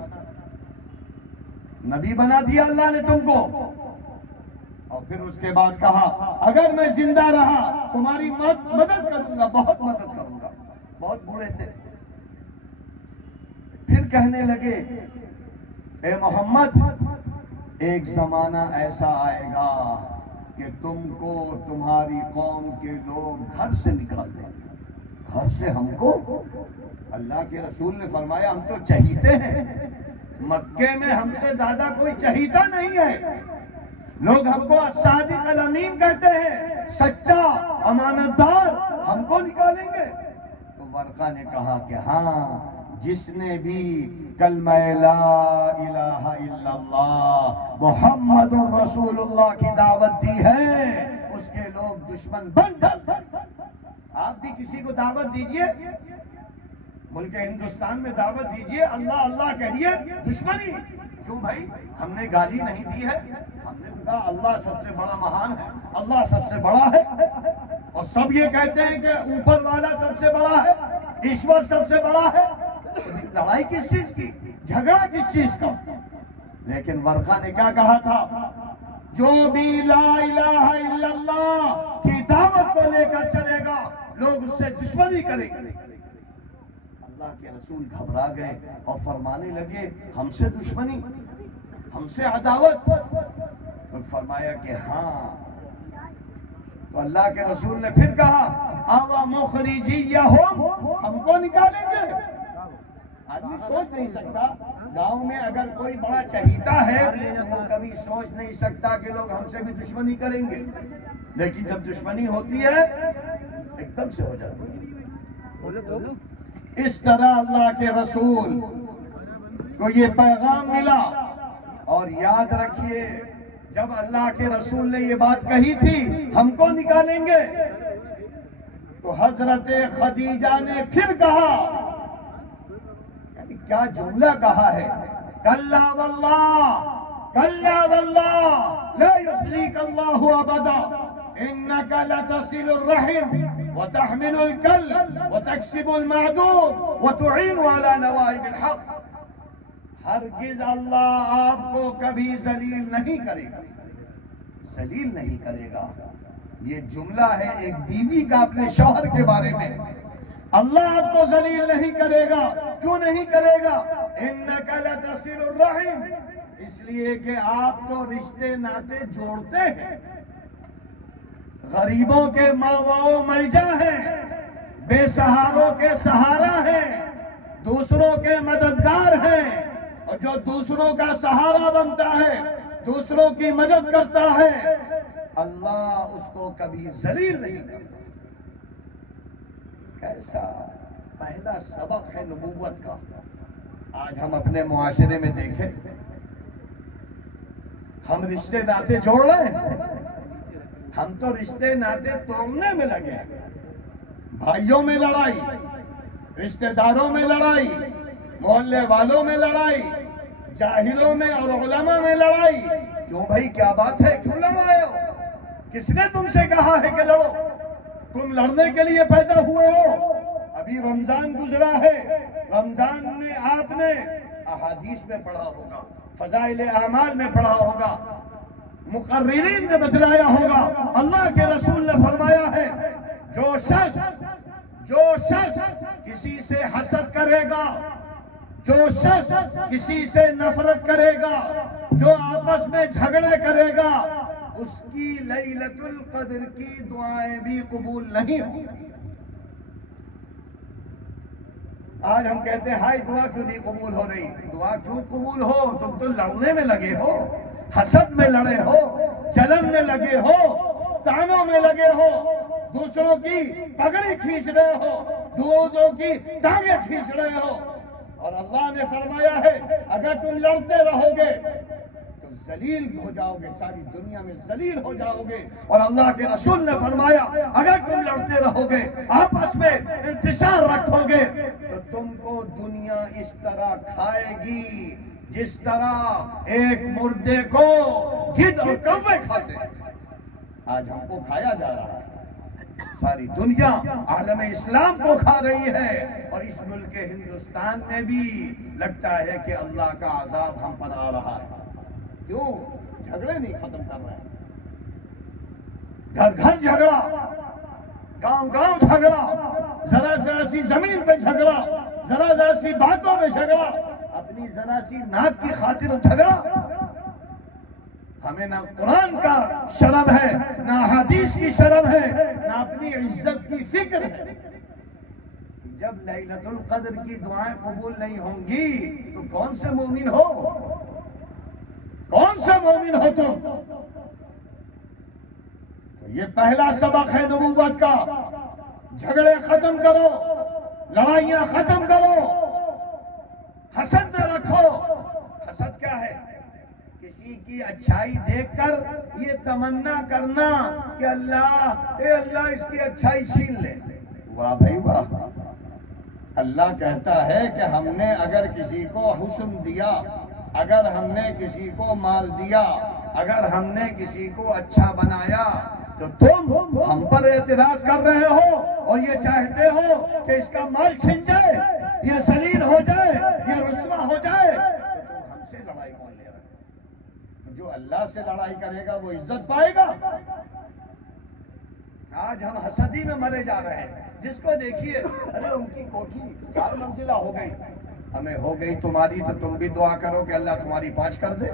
نبی بنا دیا اللہ نے تم کو۔ اور پھر اس کے بعد کہا اگر میں زندہ رہا تمہاری مدد کروں گا، بہت مدد کروں گا۔ بہت بوڑھے تھے، پھر کہنے لگے اے محمد ایک زمانہ ایسا آئے گا کہ تم کو تمہاری قوم کے لوگ گھر سے نکال دیں گے، گھر سے ہم کو۔ اللہ کے رسول نے فرمایا ہم تو چہیتے ہیں، مکے میں ہم سے زیادہ کوئی چہیتا نہیں ہے، لوگ ہم کو الصادق الامین کہتے ہیں، سچا امانت دار، ہم کو نکالیں گے۔ تو ورقہ نے کہا کہ ہاں، جس نے بھی کلمہ لا الہ الا اللہ محمد رسول اللہ کی دعوت دی ہے، اس کے لوگ دشمن بن جاتے ہیں۔ آپ بھی کسی کو دعوت دیجئے، ملک ہندوستان میں دعوت دیجئے، اللہ اللہ کہیے، دشمنی کیوں بھائی؟ ہم نے گالی نہیں دی ہے، ہم نے کہا اللہ سب سے بڑا مہان ہے، اللہ سب سے بڑا ہے، اور سب یہ کہتے ہیں کہ اوپر والا سب سے بڑا ہے، ایشور سب سے بڑا ہے۔ لڑائی کس چیز کی، جھگڑا کس چیز کا؟ لیکن ورقہ نے کیا کہا تھا، جو بھی لا الہ الا اللہ کی دعوت کو لے کر چلے گا لوگ اس سے دشمنی کریں گے۔ اللہ کے رسول گھبرا گئے اور فرمانے لگے ہم سے دشمنی، ہم سے عداوت؟ تو فرمایا کہ ہاں۔ تو اللہ کے رسول نے پھر کہا اَوَ مُخْرِجِيَّهُمْ، ہم کو نکالیں گے؟ آدمی سوچ نہیں سکتا، گاؤں میں اگر کوئی بڑا چہیتا ہے تو وہ کبھی سوچ نہیں سکتا کہ لوگ ہم سے بھی دشمنی کریں گے، لیکن جب دشمنی ہوتی ہے ایک دم سے ہو جاتی ہے۔ اس طرح اللہ کے رسول کو یہ پیغام ملا، اور یاد رکھیے جب اللہ کے رسول نے یہ بات کہی تھی ہم کو نکالیں گے، تو حضرت خدیجہ نے پھر کہا، یعنی کیا جملہ کہا ہے، کلا واللہ کلا واللہ لا یخزیک اللہ ابدا انک لتصل الرحم وتحمل الکل وتکسب المعدوم وتعین علی نوائب الحق۔ ہرگز اللہ آپ کو کبھی ذلیل نہیں کرے گا، ذلیل نہیں کرے گا۔ یہ جملہ ہے ایک بیوی کا اپنے شوہر کے بارے میں، اللہ آپ کو ذلیل نہیں کرے گا۔ کیوں نہیں کرے گا؟ انک لتصل الرحم، اس لیے کہ آپ تو رشتے ناطے جوڑتے ہیں، غریبوں کے ماوا و ملجا ہیں، بے سہاروں کے سہارا ہیں، دوسروں کے مددگار ہیں، اور جو دوسروں کا سہارا بنتا ہے، دوسروں کی مدد کرتا ہے، اللہ اس کو کبھی ذلیل نہیں کرتا۔ کیسا پہلا سبق ہے نبوت کا۔ آج ہم اپنے معاشرے میں دیکھیں، ہم رشتے ناطے جوڑ رہے ہیں، ہم تو رشتے ناطے توڑنے میں لگے ہیں۔ بھائیوں میں لڑائی، رشتے داروں میں لڑائی، محلے والوں میں لڑائی، جاہلوں میں اور علماء میں لڑائی۔ کیوں بھائی، کیا بات ہے؟ کیوں لڑ رہے ہو؟ کس نے تم سے کہا ہے کہ لڑو؟ تم لڑنے کے لیے پیدا ہوئے ہو۔ ابھی رمضان گزرا ہے، رمضان میں آپ نے احادیث میں پڑھا ہوگا، فضائل اعمال میں پڑھا ہوگا، مقررین نے بتلایا ہوگا، اللہ کے رسول نے فرمایا ہے، جو شخص کسی سے حسد کرے گا، جو شخص کسی سے نفرت کرے گا، جو آپس میں جھگڑے کرے گا، اس کی لیلۃ القدر کی دعائیں بھی قبول نہیں ہوں۔ آج ہم کہتے ہیں ہائی دعا کیوں نہیں قبول ہو رہی؟ دعا کیوں قبول ہو؟ تم تو لڑنے میں لگے ہو، حسد میں لڑے ہو، جلن میں لگے ہو، تانوں میں لگے ہو، دوسروں کی پگڑی کھینچ رہے ہو، دوسروں کی ٹانگیں کھینچ رہے ہو۔ اور اللہ نے فرمایا ہے اگر تم لڑتے رہو گے تو ذلیل ہو جاؤ گے، ساری دنیا میں ذلیل ہو جاؤ گے۔ اور اللہ کے رسول نے فرمایا اگر تم لڑتے رہو گے، آپس میں انتشار رکھو گے، تو تم کو دنیا اس طرح کھائے گی جس طرح ایک مردے کو گدھ اور کوے کھاتے ہیں۔ آج ہم کو کھایا جا رہا ہے، ساری دنیا عالم اسلام کو کھا رہی ہے، اور اس ملک ہندوستان میں بھی لگتا ہے کہ اللہ کا عذاب ہم پر آ رہا ہے۔ کیوں؟ جھگڑے نہیں ختم کر رہے ہیں، گھر گھر جھگڑا، گاؤں گاؤں جھگڑا، ذرا ذرا سی زمین پہ جھگڑا، ذرا ذرا سی باتوں میں جھگڑا، اپنی ذرا سی ناک کی خاطر جھگڑا۔ ہمیں نہ قرآن کا شرم ہے، نہ حدیث کی شرم ہے، نہ اپنی عزت کی فکر ہے۔ جب لیلۃ القدر کی دعائیں قبول نہیں ہوں گی تو کون سے مومن ہو؟ کون سے مومن ہو تم؟ تو یہ پہلا سبق ہے نبوت کا۔ جھگڑے ختم کرو، لڑائیاں ختم کرو، حسد نہ رکھو۔ حسد کیا ہے؟ کسی کی اچھائی دیکھ کر یہ تمنا کرنا کہ اللہ اے اللہ اس کی اچھائی چھین لے۔ واہ بھائی واہ! اللہ کہتا ہے کہ ہم نے اگر کسی کو حسن دیا، اگر ہم نے کسی کو مال دیا، اگر ہم نے کسی کو اچھا بنایا، تو تم ہم پر اعتراض کر رہے ہو اور یہ چاہتے ہو کہ اس کا مال چھن جائے، یہ ذلیل ہو جائے، یہ رسوا ہو جائے، تو تم ہم سے لڑائی کون لے رہے ہو؟ جو اللہ سے لڑائی کرے گا وہ عزت پائے گا۔ آج ہم حسدی میں مرے جا رہے ہیں، جس کو دیکھیے ارے ان کی کوٹھی 4 منزلہ ہو گئی، ہمیں ہو گئی تمہاری تو تم بھی دعا کرو کہ اللہ تمہاری 5 کر دے۔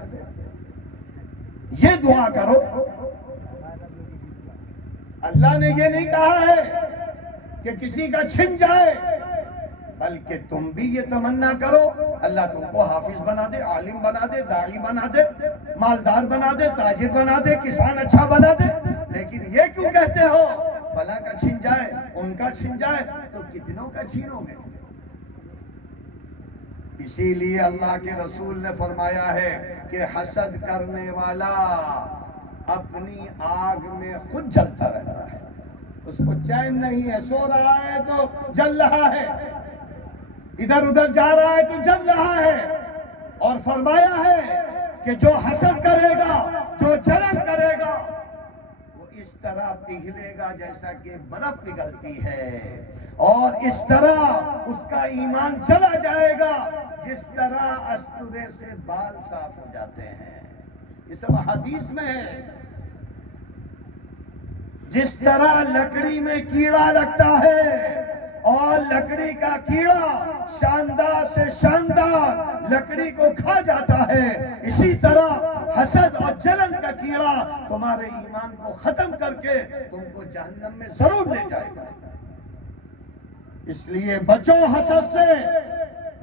یہ دعا کرو۔ اللہ نے یہ نہیں کہا ہے کہ کسی کا چھن جائے، بلکہ تم بھی یہ تمنا کرو اللہ تم کو حافظ بنا دے، عالم بنا دے، داعی بنا دے، مالدار بنا دے، تاجر بنا دے، کسان اچھا بنا دے۔ لیکن یہ کیوں کہتے ہو فلاں کا چھن جائے، ان کا چھن جائے، تو کتنوں کا چھینو گے؟ اسی لیے اللہ کے رسول نے فرمایا ہے کہ حسد کرنے والا اپنی آگ میں خود جلتا رہتا ہے، اس کو چین نہیں ہے، سو رہا ہے تو جل رہا ہے، ادھر ادھر جا رہا ہے تو جل رہا ہے۔ اور فرمایا ہے کہ جو حسد کرے گا، جو جلن کرے گا، وہ اس طرح پگھلے گا جیسا کہ برف پگھلتی ہے، اور اس طرح اس کا ایمان چلا جائے گا جس طرح استورے سے بال صاف ہو جاتے ہیں۔ یہ سب حدیث میں ہے۔ جس طرح لکڑی میں کیڑا لگتا ہے اور لکڑی کا کیڑا شاندار سے شاندار لکڑی کو کھا جاتا ہے، اسی طرح حسد اور جلن کا کیڑا تمہارے ایمان کو ختم کر کے تم کو جہنم میں ضرور لے جائے گا۔ اس لیے بچو حسد سے،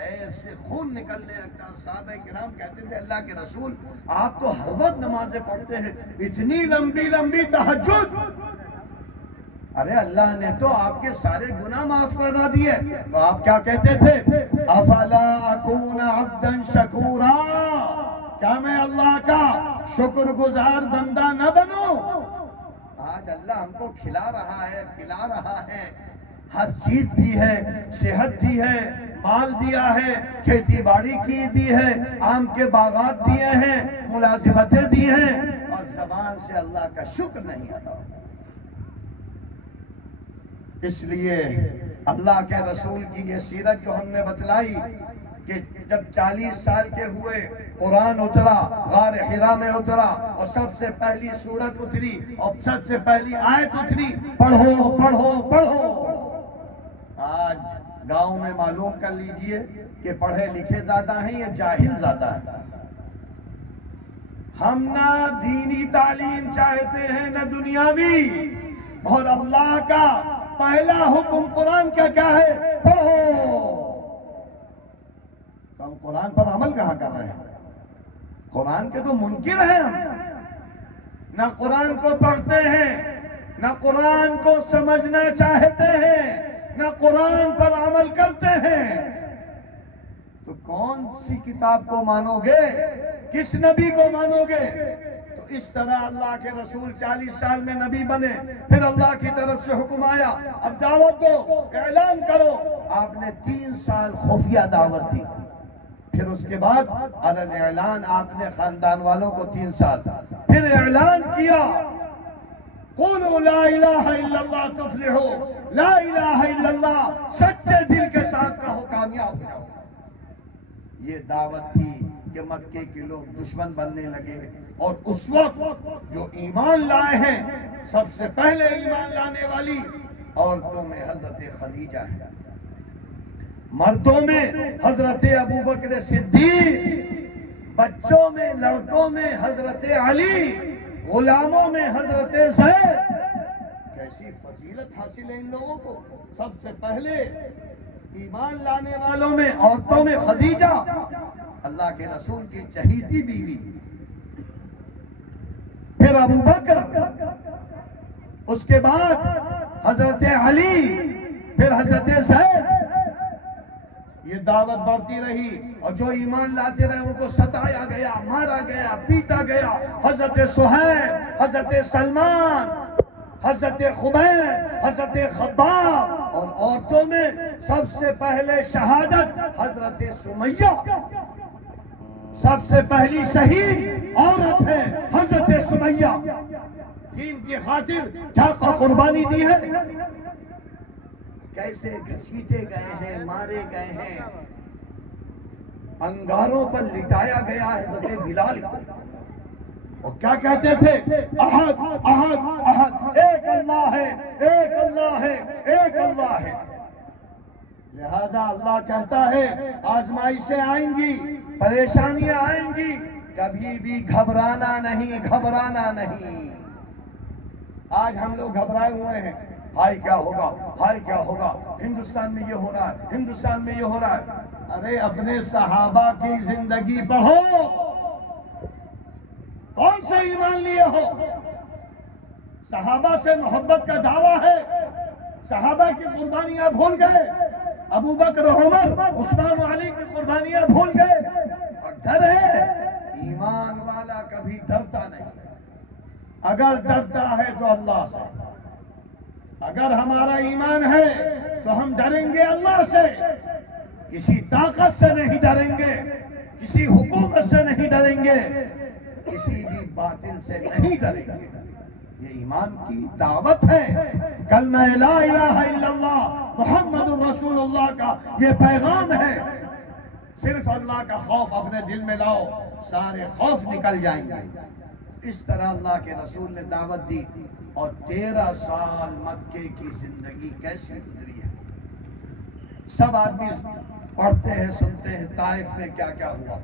ایسے خون نکلنے لگتا. صحابہ کرام کہتے تھے اللہ کے رسول آپ تو ہر وقت نمازیں پڑھتے ہیں, اتنی لمبی لمبی تہجد. ارے اللہ نے تو آپ کے سارے گناہ معاف کرا دیے. تو آپ کیا کہتے تھے؟ افلا اکون عبدا شکورا, کیا میں اللہ کا شکر گزار بندہ نہ بنوں؟ آج اللہ ہم کو کھلا رہا ہے, پلا رہا ہے, ہر چیز دی ہے, صحت دی ہے, مال دیا ہے, کھیتی باڑی کی دی ہے, آم کے باغات دیے ہیں, ملازمتیں دی ہیں, اور زبان سے اللہ کا شکر نہیں ادا ہوتا. اس لیے اللہ کے رسول کی یہ سیرت جو ہم نے بتلائی کہ جب 40 سال کے ہوئے قرآن اترا, غار حرا میں اترا, اور سب سے پہلی سورت اتری اور سب سے پہلی آیت اتری, پڑھو پڑھو پڑھو. آج گاؤں میں معلوم کر لیجئے کہ پڑھے لکھے زیادہ ہیں یا جاہل زیادہ ہیں. ہم نہ دینی تعلیم چاہتے ہیں نہ دنیاوی, اور اللہ کا پہلا حکم قرآن کا کیا ہے؟ پڑھو. تو ہم قرآن پر عمل کہاں کر رہے ہیں؟ قرآن کے تو منکر ہیں ہم. نہ قرآن کو پڑھتے ہیں, نہ قرآن کو سمجھنا چاہتے ہیں, نہ قرآن پر عمل کرتے ہیں. تو کون سی کتاب کو مانو گے؟ کس نبی کو مانو گے؟ تو اس طرح اللہ کے رسول 40 سال میں نبی بنے, پھر اللہ کی طرف سے حکم آیا اب دعوت دو, اعلان کرو. آپ نے 3 سال خفیہ دعوت دی, پھر اس کے بعد علی اعلان آپ نے خاندان والوں کو 3 سال, پھر اعلان کیا قولوا لا الہ الا اللہ تفلحوا, لا الہ الا اللہ سچے دل کے ساتھ کہو کامیاب ہو جاؤ. یہ دعوت تھی کہ مکے کے لوگ دشمن بننے لگے, اور اس وقت جو ایمان لائے ہیں سب سے پہلے ایمان لانے والی عورتوں میں حضرت خدیجہ ہے, مردوں میں حضرت ابو بکر صدیق, بچوں میں لڑکوں میں حضرت علی, غلاموں میں حضرت زید. کیسی فضیلت حاصل ہے ان لوگوں کو. سب سے پہلے ایمان لانے والوں میں عورتوں میں خدیجہ, اللہ کے رسول کی چہیتی بیوی, پھر ابو بکر, اس کے بعد حضرت علی, پھر حضرت زید. یہ دعوت بڑھتی رہی, اور جو ایمان لاتے رہے ان کو ستایا گیا, مارا گیا, پیٹا گیا. حضرت صہیب, حضرت سلمان, حضرت خبیب, حضرت خباب, اور عورتوں میں سب سے پہلے شہادت حضرت سمیہ. سب سے پہلی شہید عورت ہے حضرت سمیہ. دین کی خاطر کیا قربانی دی ہے, کیسے گھسیٹے گئے ہیں, مارے گئے ہیں, انگاروں پر لٹایا گیا ہے حضرت بلال کو. اور کیا کہتے تھے؟ احد احد احد, ایک اللہ ہے, ایک اللہ ہے, ایک اللہ ہے. لہذا اللہ کہتا ہے آزمائشیں آئیں گی, پریشانیاں آئیں گی, کبھی بھی گھبرانا نہیں, گھبرانا نہیں. آج ہم لوگ گھبرائے ہوئے ہیں, ہائے کیا ہوگا, ہائے کیا ہوگا, ہندوستان میں یہ ہو رہا ہے, ہندوستان میں یہ ہو رہا ہے. ارے اپنے صحابہ کی زندگی پڑھو, کون سے ایمان لیے ہو. صحابہ سے محبت کا دعویٰ ہے, صحابہ کی قربانیاں بھول گئے, ابو بکر, عمر, عثمان و علی کی قربانیاں بھول گئے. اور ڈر ہے, ایمان والا کبھی ڈرتا نہیں. اگر ڈرتا ہے تو اللہ سے, اگر ہمارا ایمان ہے تو ہم ڈریں گے اللہ سے, کسی طاقت سے نہیں ڈریں گے, کسی حکومت سے نہیں ڈریں گے, کسی بھی باطل سے نہیں ڈریں گے. یہ ایمان کی دعوت ہے. کلمہ لا الہ الا اللہ محمد رسول اللہ کا یہ پیغام ہے. صرف اللہ کا خوف اپنے دل میں لاؤ, سارے خوف نکل جائیں گے. اس طرح اللہ کے رسول نے دعوت دی, اور 13 سال مکے کی زندگی کیسی گزری ہے. سب آدمی پڑھتے ہیں, سنتے ہیں طائف میں کیا کیا ہوا.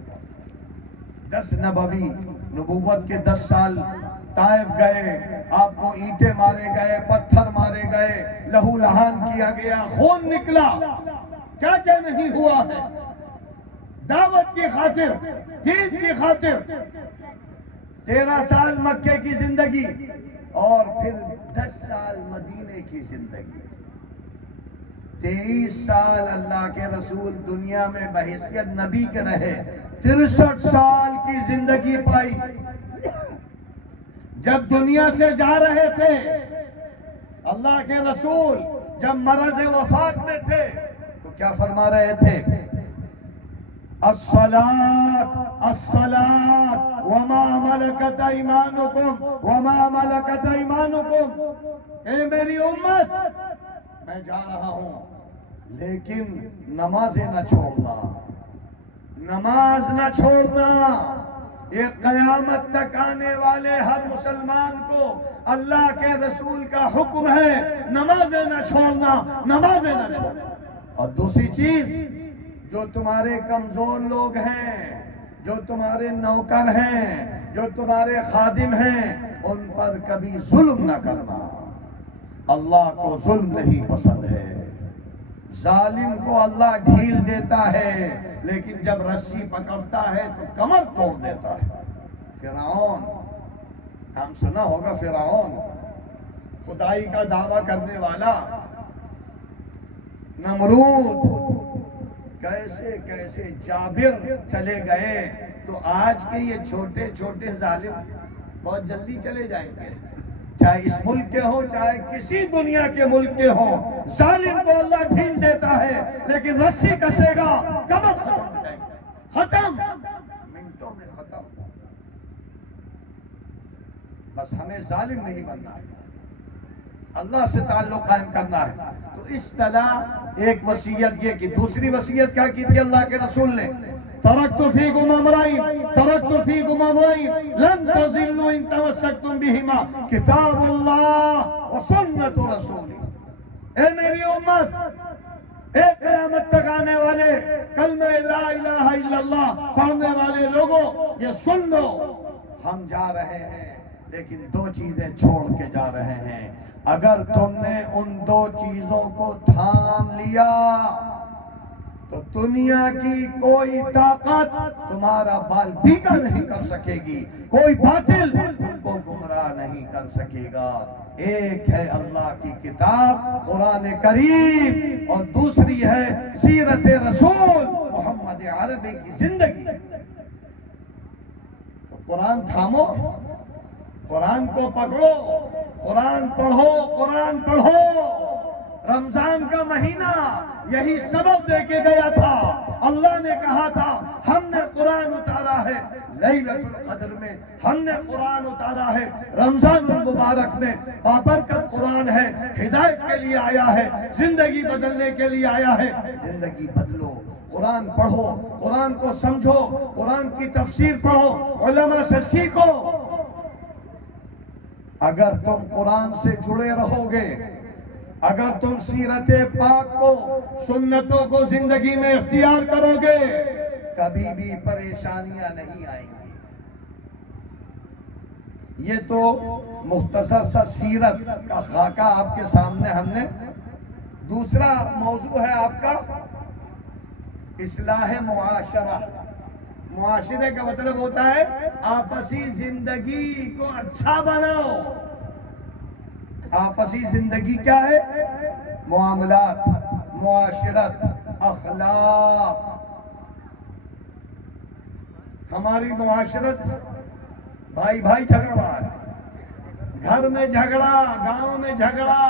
10 نبوی نبوت کے 10 سال طائف گئے, آپ کو اینٹیں مارے گئے, پتھر مارے گئے, لہو لہان کیا گیا, خون نکلا, کیا کیا نہیں ہوا ہے. دعوت کی خاطر، دین کی خاطر 13 سال مکے کی زندگی اور پھر 10 سال مدینے کی زندگی، 23 سال اللہ کے رسول دنیا میں بحیثیت نبی کے رہے، 63 سال کی زندگی پائی۔ جب دنیا سے جا رہے تھے اللہ کے رسول، جب مرض وفات میں تھے تو کیا فرما رہے تھے؟ الصلاۃ الصلاۃ وما ملکت ایمانکم وما ملکت ایمانکم، اے میری امت میں جا رہا ہوں لیکن نمازیں نہ چھوڑنا، نماز نہ چھوڑنا۔ یہ قیامت تک آنے والے ہر مسلمان کو اللہ کے رسول کا حکم ہے، نمازیں نہ چھوڑنا، نمازیں نہ چھوڑنا۔ اور دوسری چیز، جو تمہارے کمزور لوگ ہیں، جو تمہارے نوکر ہیں، جو تمہارے خادم ہیں، ان پر کبھی ظلم نہ کرنا۔ اللہ کو ظلم نہیں پسند ہے، ظالم کو اللہ ڈھیل دیتا ہے لیکن جب رسی پکڑتا ہے تو کمر توڑ دیتا ہے۔ فرعون، نام سنا ہوگا فرعون، خدائی کا دعویٰ کرنے والا، نمرود، کیسے کیسے جابر چلے گئے، تو آج کے یہ چھوٹے چھوٹے ظالم بہت جلدی چلے جائیں گے، چاہے اس ملک کے ہوں چاہے کسی دنیا کے ملک کے ہوں۔ ظالم کو اللہ ڈھیل دیتا ہے لیکن رسی کسے گا، کمر ختم ہو جائے گا، ختم، منٹوں میں ختم۔ بس ہمیں ظالم نہیں بننا ہے، اللہ سے تعلق قائم کرنا ہے۔ تو اس طرح ایک وصیت یہ کی، دوسری وصیت کیا کی تھی اللہ کے رسول نے؟ ترکت فیکم امرین، ترکت فیکم امرین لن تضلوا ان تمسکتم بہما، کتاب اللہ و سنت رسولی۔ اے میری امت، اے قیامت تک آنے والے کلمہ لا الہ الا اللہ پڑھنے والے لوگوں، یہ سن لو، ہم جا رہے ہیں لیکن 2 چیزیں چھوڑ کے جا رہے ہیں۔ اگر تم نے ان 2 چیزوں کو تھام لیا تو دنیا کی کوئی طاقت تمہارا بال بھیگا نہیں کر سکے گی، کوئی باطل تم کو گمراہ نہیں کر سکے گا۔ ایک ہے اللہ کی کتاب قرآن کریم، اور دوسری ہے سیرت رسول محمد عربی کی زندگی۔ تو قرآن تھامو، قرآن کو پکڑو، قرآن پڑھو، قرآن پڑھو۔ رمضان کا مہینہ یہی سبب دے کے گیا تھا، اللہ نے کہا تھا ہم نے قرآن اتارا ہے لیلۃ القدر میں، ہم نے قرآن اتارا ہے رمضان المبارک میں، بابرکت قرآن ہے، ہدایت کے لیے آیا ہے، زندگی بدلنے کے لیے آیا ہے۔ زندگی بدلو، قرآن پڑھو، قرآن کو سمجھو، قرآن کی تفسیر پڑھو، علماء سے سیکھو۔ اگر تم قرآن سے جڑے رہو گے، اگر تم سیرت پاک کو، سنتوں کو زندگی میں اختیار کرو گے، کبھی بھی پریشانیاں نہیں آئیں گی۔ یہ تو مختصر سا سیرت کا خاکہ آپ کے سامنے ہم نے۔ دوسرا موضوع ہے آپ کا اصلاح معاشرہ۔ معاشرے کا مطلب ہوتا ہے آپسی زندگی کو اچھا بناؤ۔ آپسی زندگی کیا ہے؟ معاملات، معاشرت، اخلاق۔ ہماری معاشرت بھائی بھائی جھگڑ رہا ہے، گھر میں جھگڑا، گاؤں میں جھگڑا،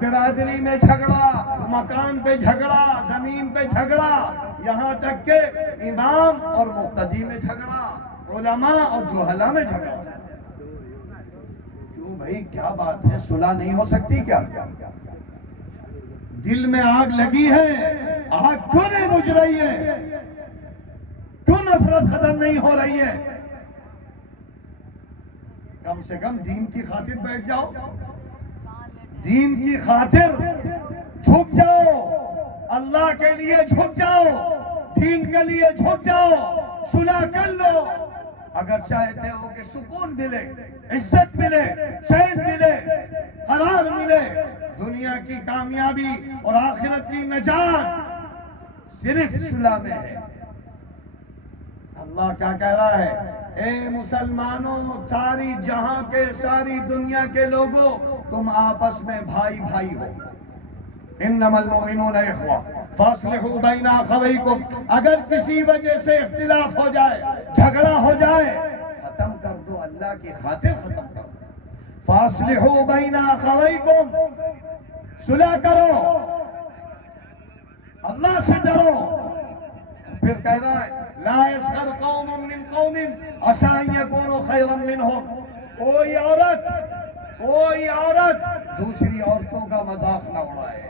برادری میں جھگڑا، مکان پہ جھگڑا، زمین پہ جھگڑا، یہاں تک کہ امام اور مقتدی میں جھگڑا، علماء اور جہلاء میں جھگڑا۔ کیوں بھائی، کیا بات ہے؟ صلح نہیں ہو سکتی کیا؟ دل میں آگ لگی ہے، آگ کیوں نہیں بجھ رہی ہے؟ کیوں نفرت ختم نہیں ہو رہی ہے؟ کم سے کم دین کی خاطر بیٹھ جاؤ، دین کی خاطر جھک جاؤ، اللہ کے لیے جھک جاؤ، دین کے لیے جھک جاؤ، صلح کر لو۔ اگر چاہتے ہو کہ سکون ملے، عزت ملے، چین ملے، قرار ملے، دنیا کی کامیابی اور آخرت کی نجات صرف صلح میں ہے۔ اللہ کیا کہہ رہا ہے؟ اے مسلمانوں، ساری جہاں کے، ساری دنیا کے لوگوں، تم آپس میں بھائی بھائی ہو. انما المؤمنون اخوہ فاصلحوا بین اخویکم. اگر کسی وجہ سے اختلاف ہو جائے، جھگڑا ہو جائے، ختم کر دو، اللہ کی خاطر ختم کر دو. فاصلحوا بین اخویکم، صلح کرو، اللہ سے ڈرو. پھر کہہ رہا ہے لا يسخر قوم من قوم عسى ان يكونوا خيرا منهم. کوئی عورت دوسری عورتوں کا مذاق نہ اڑائے،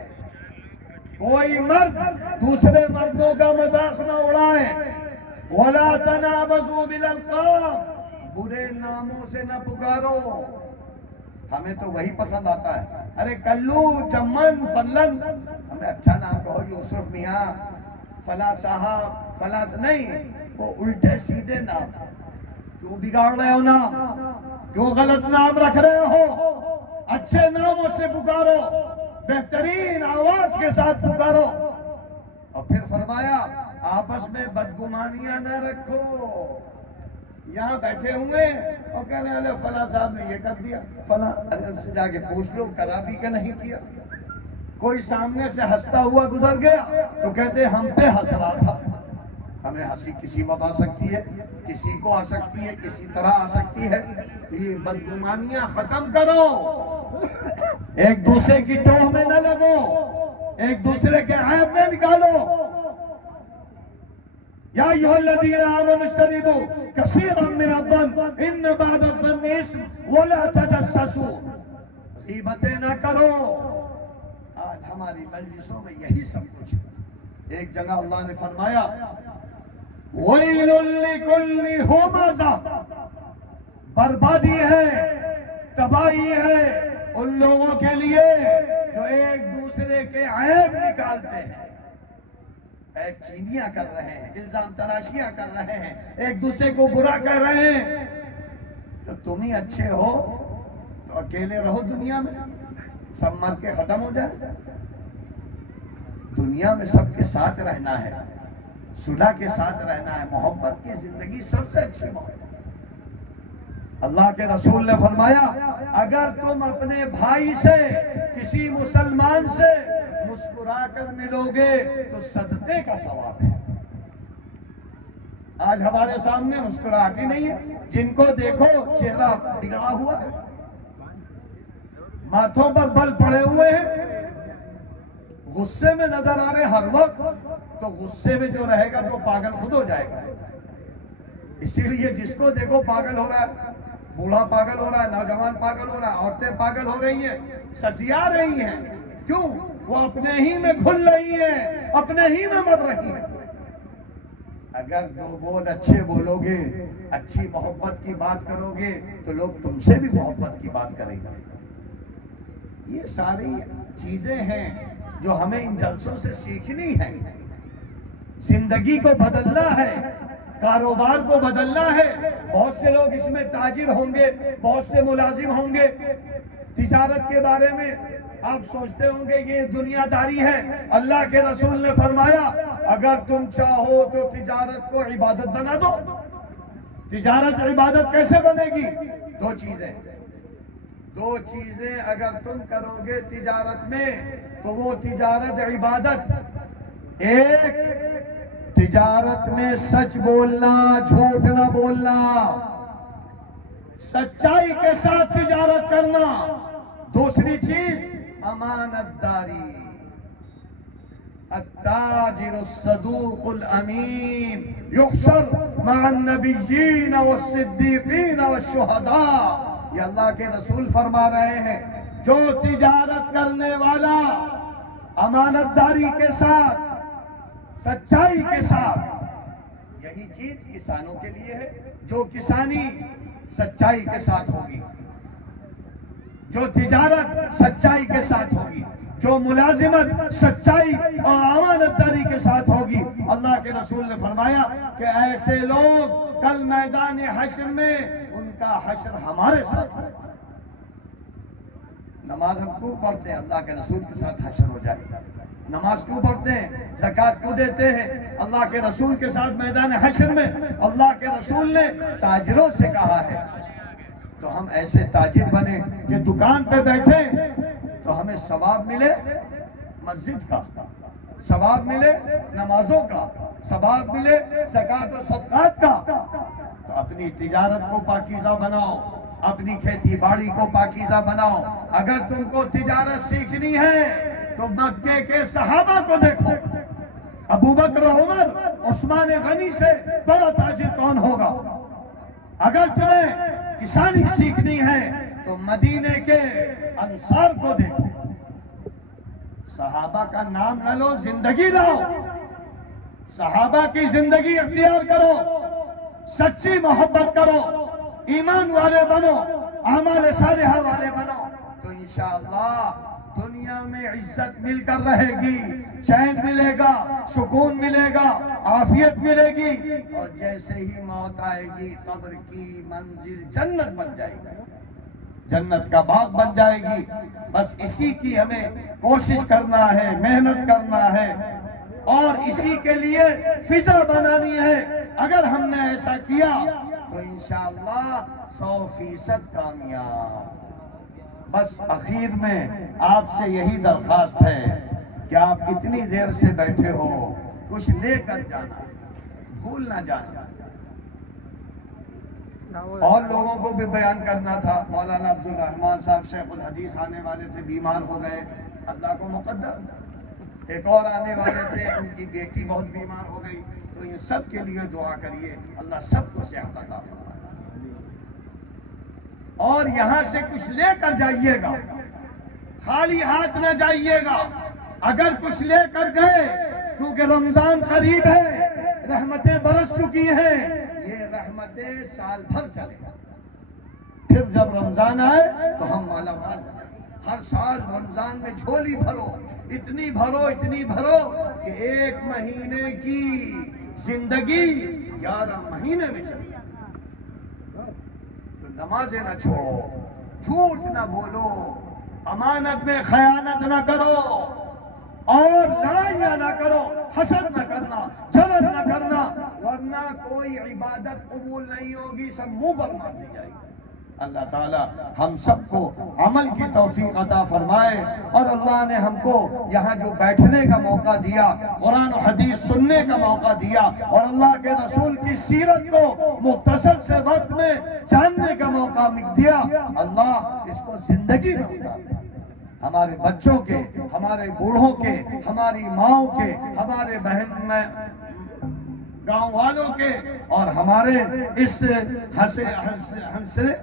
کوئی مرد دوسرے مردوں کا مذاق نہ اڑائے. ولا تنابزوا بالالقاب، برے ناموں سے نہ پکارو. ہمیں تو وہی پسند آتا ہے، ارے کلو، چمن، فلن. ہمیں اچھا نام کہو، یوسف میاں، فلاں صاحب، فلاں. نہیں، وہ الٹے سیدھے نام. کیوں بگاڑ رہے ہو نام؟ کیوں غلط نام رکھ رہے ہو؟ اچھے ناموں سے پکارو، بہترین آواز کے ساتھ پکارو. اور پھر فرمایا آپس میں بدگمانیاں نہ رکھو. یہاں بیٹھے ہوئے اور کہنے والے فلاں صاحب نے یہ کر دیا، فلاں. ارے سے جا کے پوچھ لو کرا بھی کہ نہیں کیا. کوئی سامنے سے ہنستا ہوا گزر گیا تو کہتے ہم پہ ہنس رہا تھا. ہمیں ہنسی کسی وقت آ سکتی ہے، کسی کو آ سکتی ہے، کسی طرح آ سکتی ہے. یہ بدگمانیاں ختم کرو، ایک دوسرے کی ٹوہ میں نہ لگو، ایک دوسرے کے عیب میں نکالو. یا ایھا الذین آمنوا اجتنبوا کثیرا من الظن ان بعض الظن اثم ولا تجسسوا. غیبتیں نہ کرو. آج ہماری مجلسوں میں یہی سب کچھ ہے. ایک جگہ اللہ نے فرمایا ویل لکل ھمزہ، بربادی ہے، تباہی ہے ان لوگوں کے لیے جو ایک دوسرے کے عیب نکالتے ہیں، عیب چینیاں کر رہے ہیں، الزام تراشیاں کر رہے ہیں، ایک دوسرے کو برا کر رہے ہیں. تو تم ہی اچھے ہو تو اکیلے رہو دنیا میں، سب مر کے ختم ہو جائے. دنیا میں سب کے ساتھ رہنا ہے، صلح کے ساتھ رہنا ہے. محبت کی زندگی سب سے اچھی محبت. اللہ کے رسول نے فرمایا اگر تم اپنے بھائی سے، کسی مسلمان سے مسکرا کر ملو گے تو صدقے کا ثواب ہے. آج ہمارے سامنے مسکراہٹ ہی نہیں ہے. جن کو دیکھو چہرہ بگڑا ہوا ہے، ماتھوں پر بل پڑے ہوئے ہیں، غصے میں نظر آ رہے ہر وقت. تو غصے میں جو رہے گا تو پاگل خود ہو جائے گا. اسی لیے جس کو دیکھو پاگل ہو رہا ہے، بوڑھا پاگل ہو رہا ہے، نوجوان پاگل ہو رہا ہے، عورتیں پاگل ہو رہی ہیں، سٹیا رہی ہیں. کیوں؟ وہ اپنے ہی میں گھل رہی ہیں، اپنے ہی میں مر رہی ہیں. اگر دو بول اچھے بولو گے، اچھی محبت کی بات کرو گے تو لوگ تم سے بھی محبت کی بات کریں گے. یہ ساری چیزیں ہیں جو ہمیں ان جلسوں سے سیکھنی ہے. زندگی کو بدلنا ہے، کاروبار کو بدلنا ہے. بہت سے لوگ اس میں تاجر ہوں گے، بہت سے ملازم ہوں گے. تجارت کے بارے میں آپ سوچتے ہوں گے یہ دنیا داری ہے. اللہ کے رسول نے فرمایا اگر تم چاہو تو تجارت کو عبادت بنا دو. تجارت عبادت کیسے بنے گی؟ دو چیزیں اگر تم کرو گے تجارت میں تو وہ تجارت عبادت. ایک، تجارت میں سچ بولنا، جھوٹ نہ بولنا، سچائی کے ساتھ تجارت کرنا. دوسری چیز امانت داری. التاجر الصدوق الامین یحشر مع النبیین والصدیقین والشہداء. یہ اللہ کے رسول فرما رہے ہیں جو تجارت کرنے والا امانت داری کے ساتھ، سچائی کے ساتھ، یہی چیز کسانوں کے لیے ہے. جو کسانی سچائی کے ساتھ ہوگی، جو تجارت سچائی کے ساتھ ہوگی، جو ملازمت سچائی اور امانت داری کے ساتھ ہوگی، اللہ کے رسول نے فرمایا کہ ایسے لوگ کل میدان حشر میں ان کا حشر ہمارے ساتھ ہے. نماز ہم کیوں پڑھتے ہیں؟ اللہ کے رسول کے ساتھ حشر ہو جائے. نماز کیوں پڑھتے ہیں؟ زکوٰۃ کیوں دیتے ہیں؟ اللہ کے رسول کے ساتھ میدان حشر میں اللہ کے رسول نے تاجروں سے کہا ہے. تو ہم ایسے تاجر بنے کہ دکان پہ بیٹھے تو ہمیں ثواب ملے مسجد کا، ثواب ملے نمازوں کا، ثواب ملے زکوٰۃ و صدقات کا. تو اپنی تجارت کو پاکیزہ بناؤ، اپنی کھیتی باڑی کو پاکیزہ بناؤ. اگر تم کو تجارت سیکھنی ہے تو مکے کے صحابہ کو دیکھو. ابو بکر عمر عثمان غنی سے بڑا تاجر کون ہوگا؟ اگر تمہیں کسانی سیکھنی ہے تو مدینے کے انصار کو دیکھو. صحابہ کا نام نہ لو، زندگی لاؤ. صحابہ کی زندگی اختیار کرو، سچی محبت کرو، ایمان والے بنو، اعمال صالحہ والے بنو، تو انشاءاللہ دنیا میں عزت مل کر رہے گی، چین ملے گا، سکون ملے گا، عافیت ملے گی. اور جیسے ہی موت آئے گی قبر کی منزل جنت بن جائے گی، جنت کا باغ بن جائے گی. بس اسی کی ہمیں کوشش کرنا ہے، محنت کرنا ہے اور اسی کے لیے فضا بنانی ہے. اگر ہم نے ایسا کیا تو انشاءاللہ 100% کامیاب. بس اخیر میں آپ سے یہی درخواست ہے کہ آپ اتنی دیر سے بیٹھے ہو، کچھ لے کر جانا، بھول نہ جانا. اور لوگوں کو بھی بیان کرنا تھا. مولانا عبد الرحمان صاحب شیخ الحدیث آنے والے تھے، بیمار ہو گئے، اللہ کو مقدر. ایک اور آنے والے تھے، ان کی بیٹی بہت بیمار ہو گئی. تو ان سب کے لیے دعا کریے، اللہ سب کو صحت عطا فرمائے. اور یہاں سے کچھ لے کر جائیے گا، خالی ہاتھ نہ جائیے گا. اگر کچھ لے کر گئے، کیونکہ رمضان قریب ہے، رحمتیں برس چکی ہیں، یہ رحمتیں سال بھر چلے گا. پھر جب رمضان آئے تو ہم مالا مال ہو جائیں. ہر سال رمضان میں جھولی بھرو، اتنی بھرو اتنی بھرو کہ 1 مہینے کی زندگی 11 مہینے میں چلے. تو نمازیں نہ چھوڑو، جھوٹ نہ بولو، امانت میں خیانت نہ کرو، اور لڑائیاں نہ کرو، حسد نہ کرنا، جلن نہ کرنا، ورنہ کوئی عبادت قبول نہیں ہوگی، سب منہ پر مار دی جائے گی. اللہ تعالی ہم سب کو عمل کی توفیق عطا فرمائے. اور اللہ نے ہم کو یہاں جو بیٹھنے کا موقع دیا، قرآن و حدیث سننے کا موقع دیا، اور اللہ کے رسول کی سیرت کو مختصر سے وقت میں جاننے کا موقع دیا، اللہ اس کو زندگی میں اتارے. ہمارے بچوں کے، ہمارے بوڑھوں کے، ہماری ماؤں کے، ہمارے بہن میں گاؤں والوں کے، اور ہمارے اس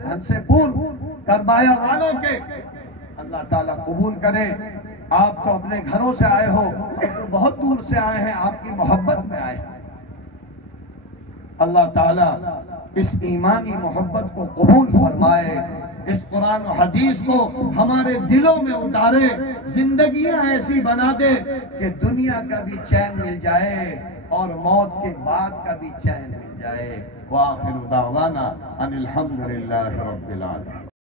ہنسے پور کربایا والوں کے اللہ تعالیٰ قبول کرے. آپ تو اپنے گھروں سے آئے ہو، ہم تو بہت دور سے آئے ہیں، آپ کی محبت میں آئے ہیں. اللہ تعالیٰ اس ایمانی محبت کو قبول فرمائے، اس قرآن و حدیث کو ہمارے دلوں میں اتارے، زندگیاں ایسی بنا دے کہ دنیا کا بھی چین مل جائے اور موت کے بعد کا بھی چین مل جائے. وآخر دعوانا ان الحمدللہ رب العالمین.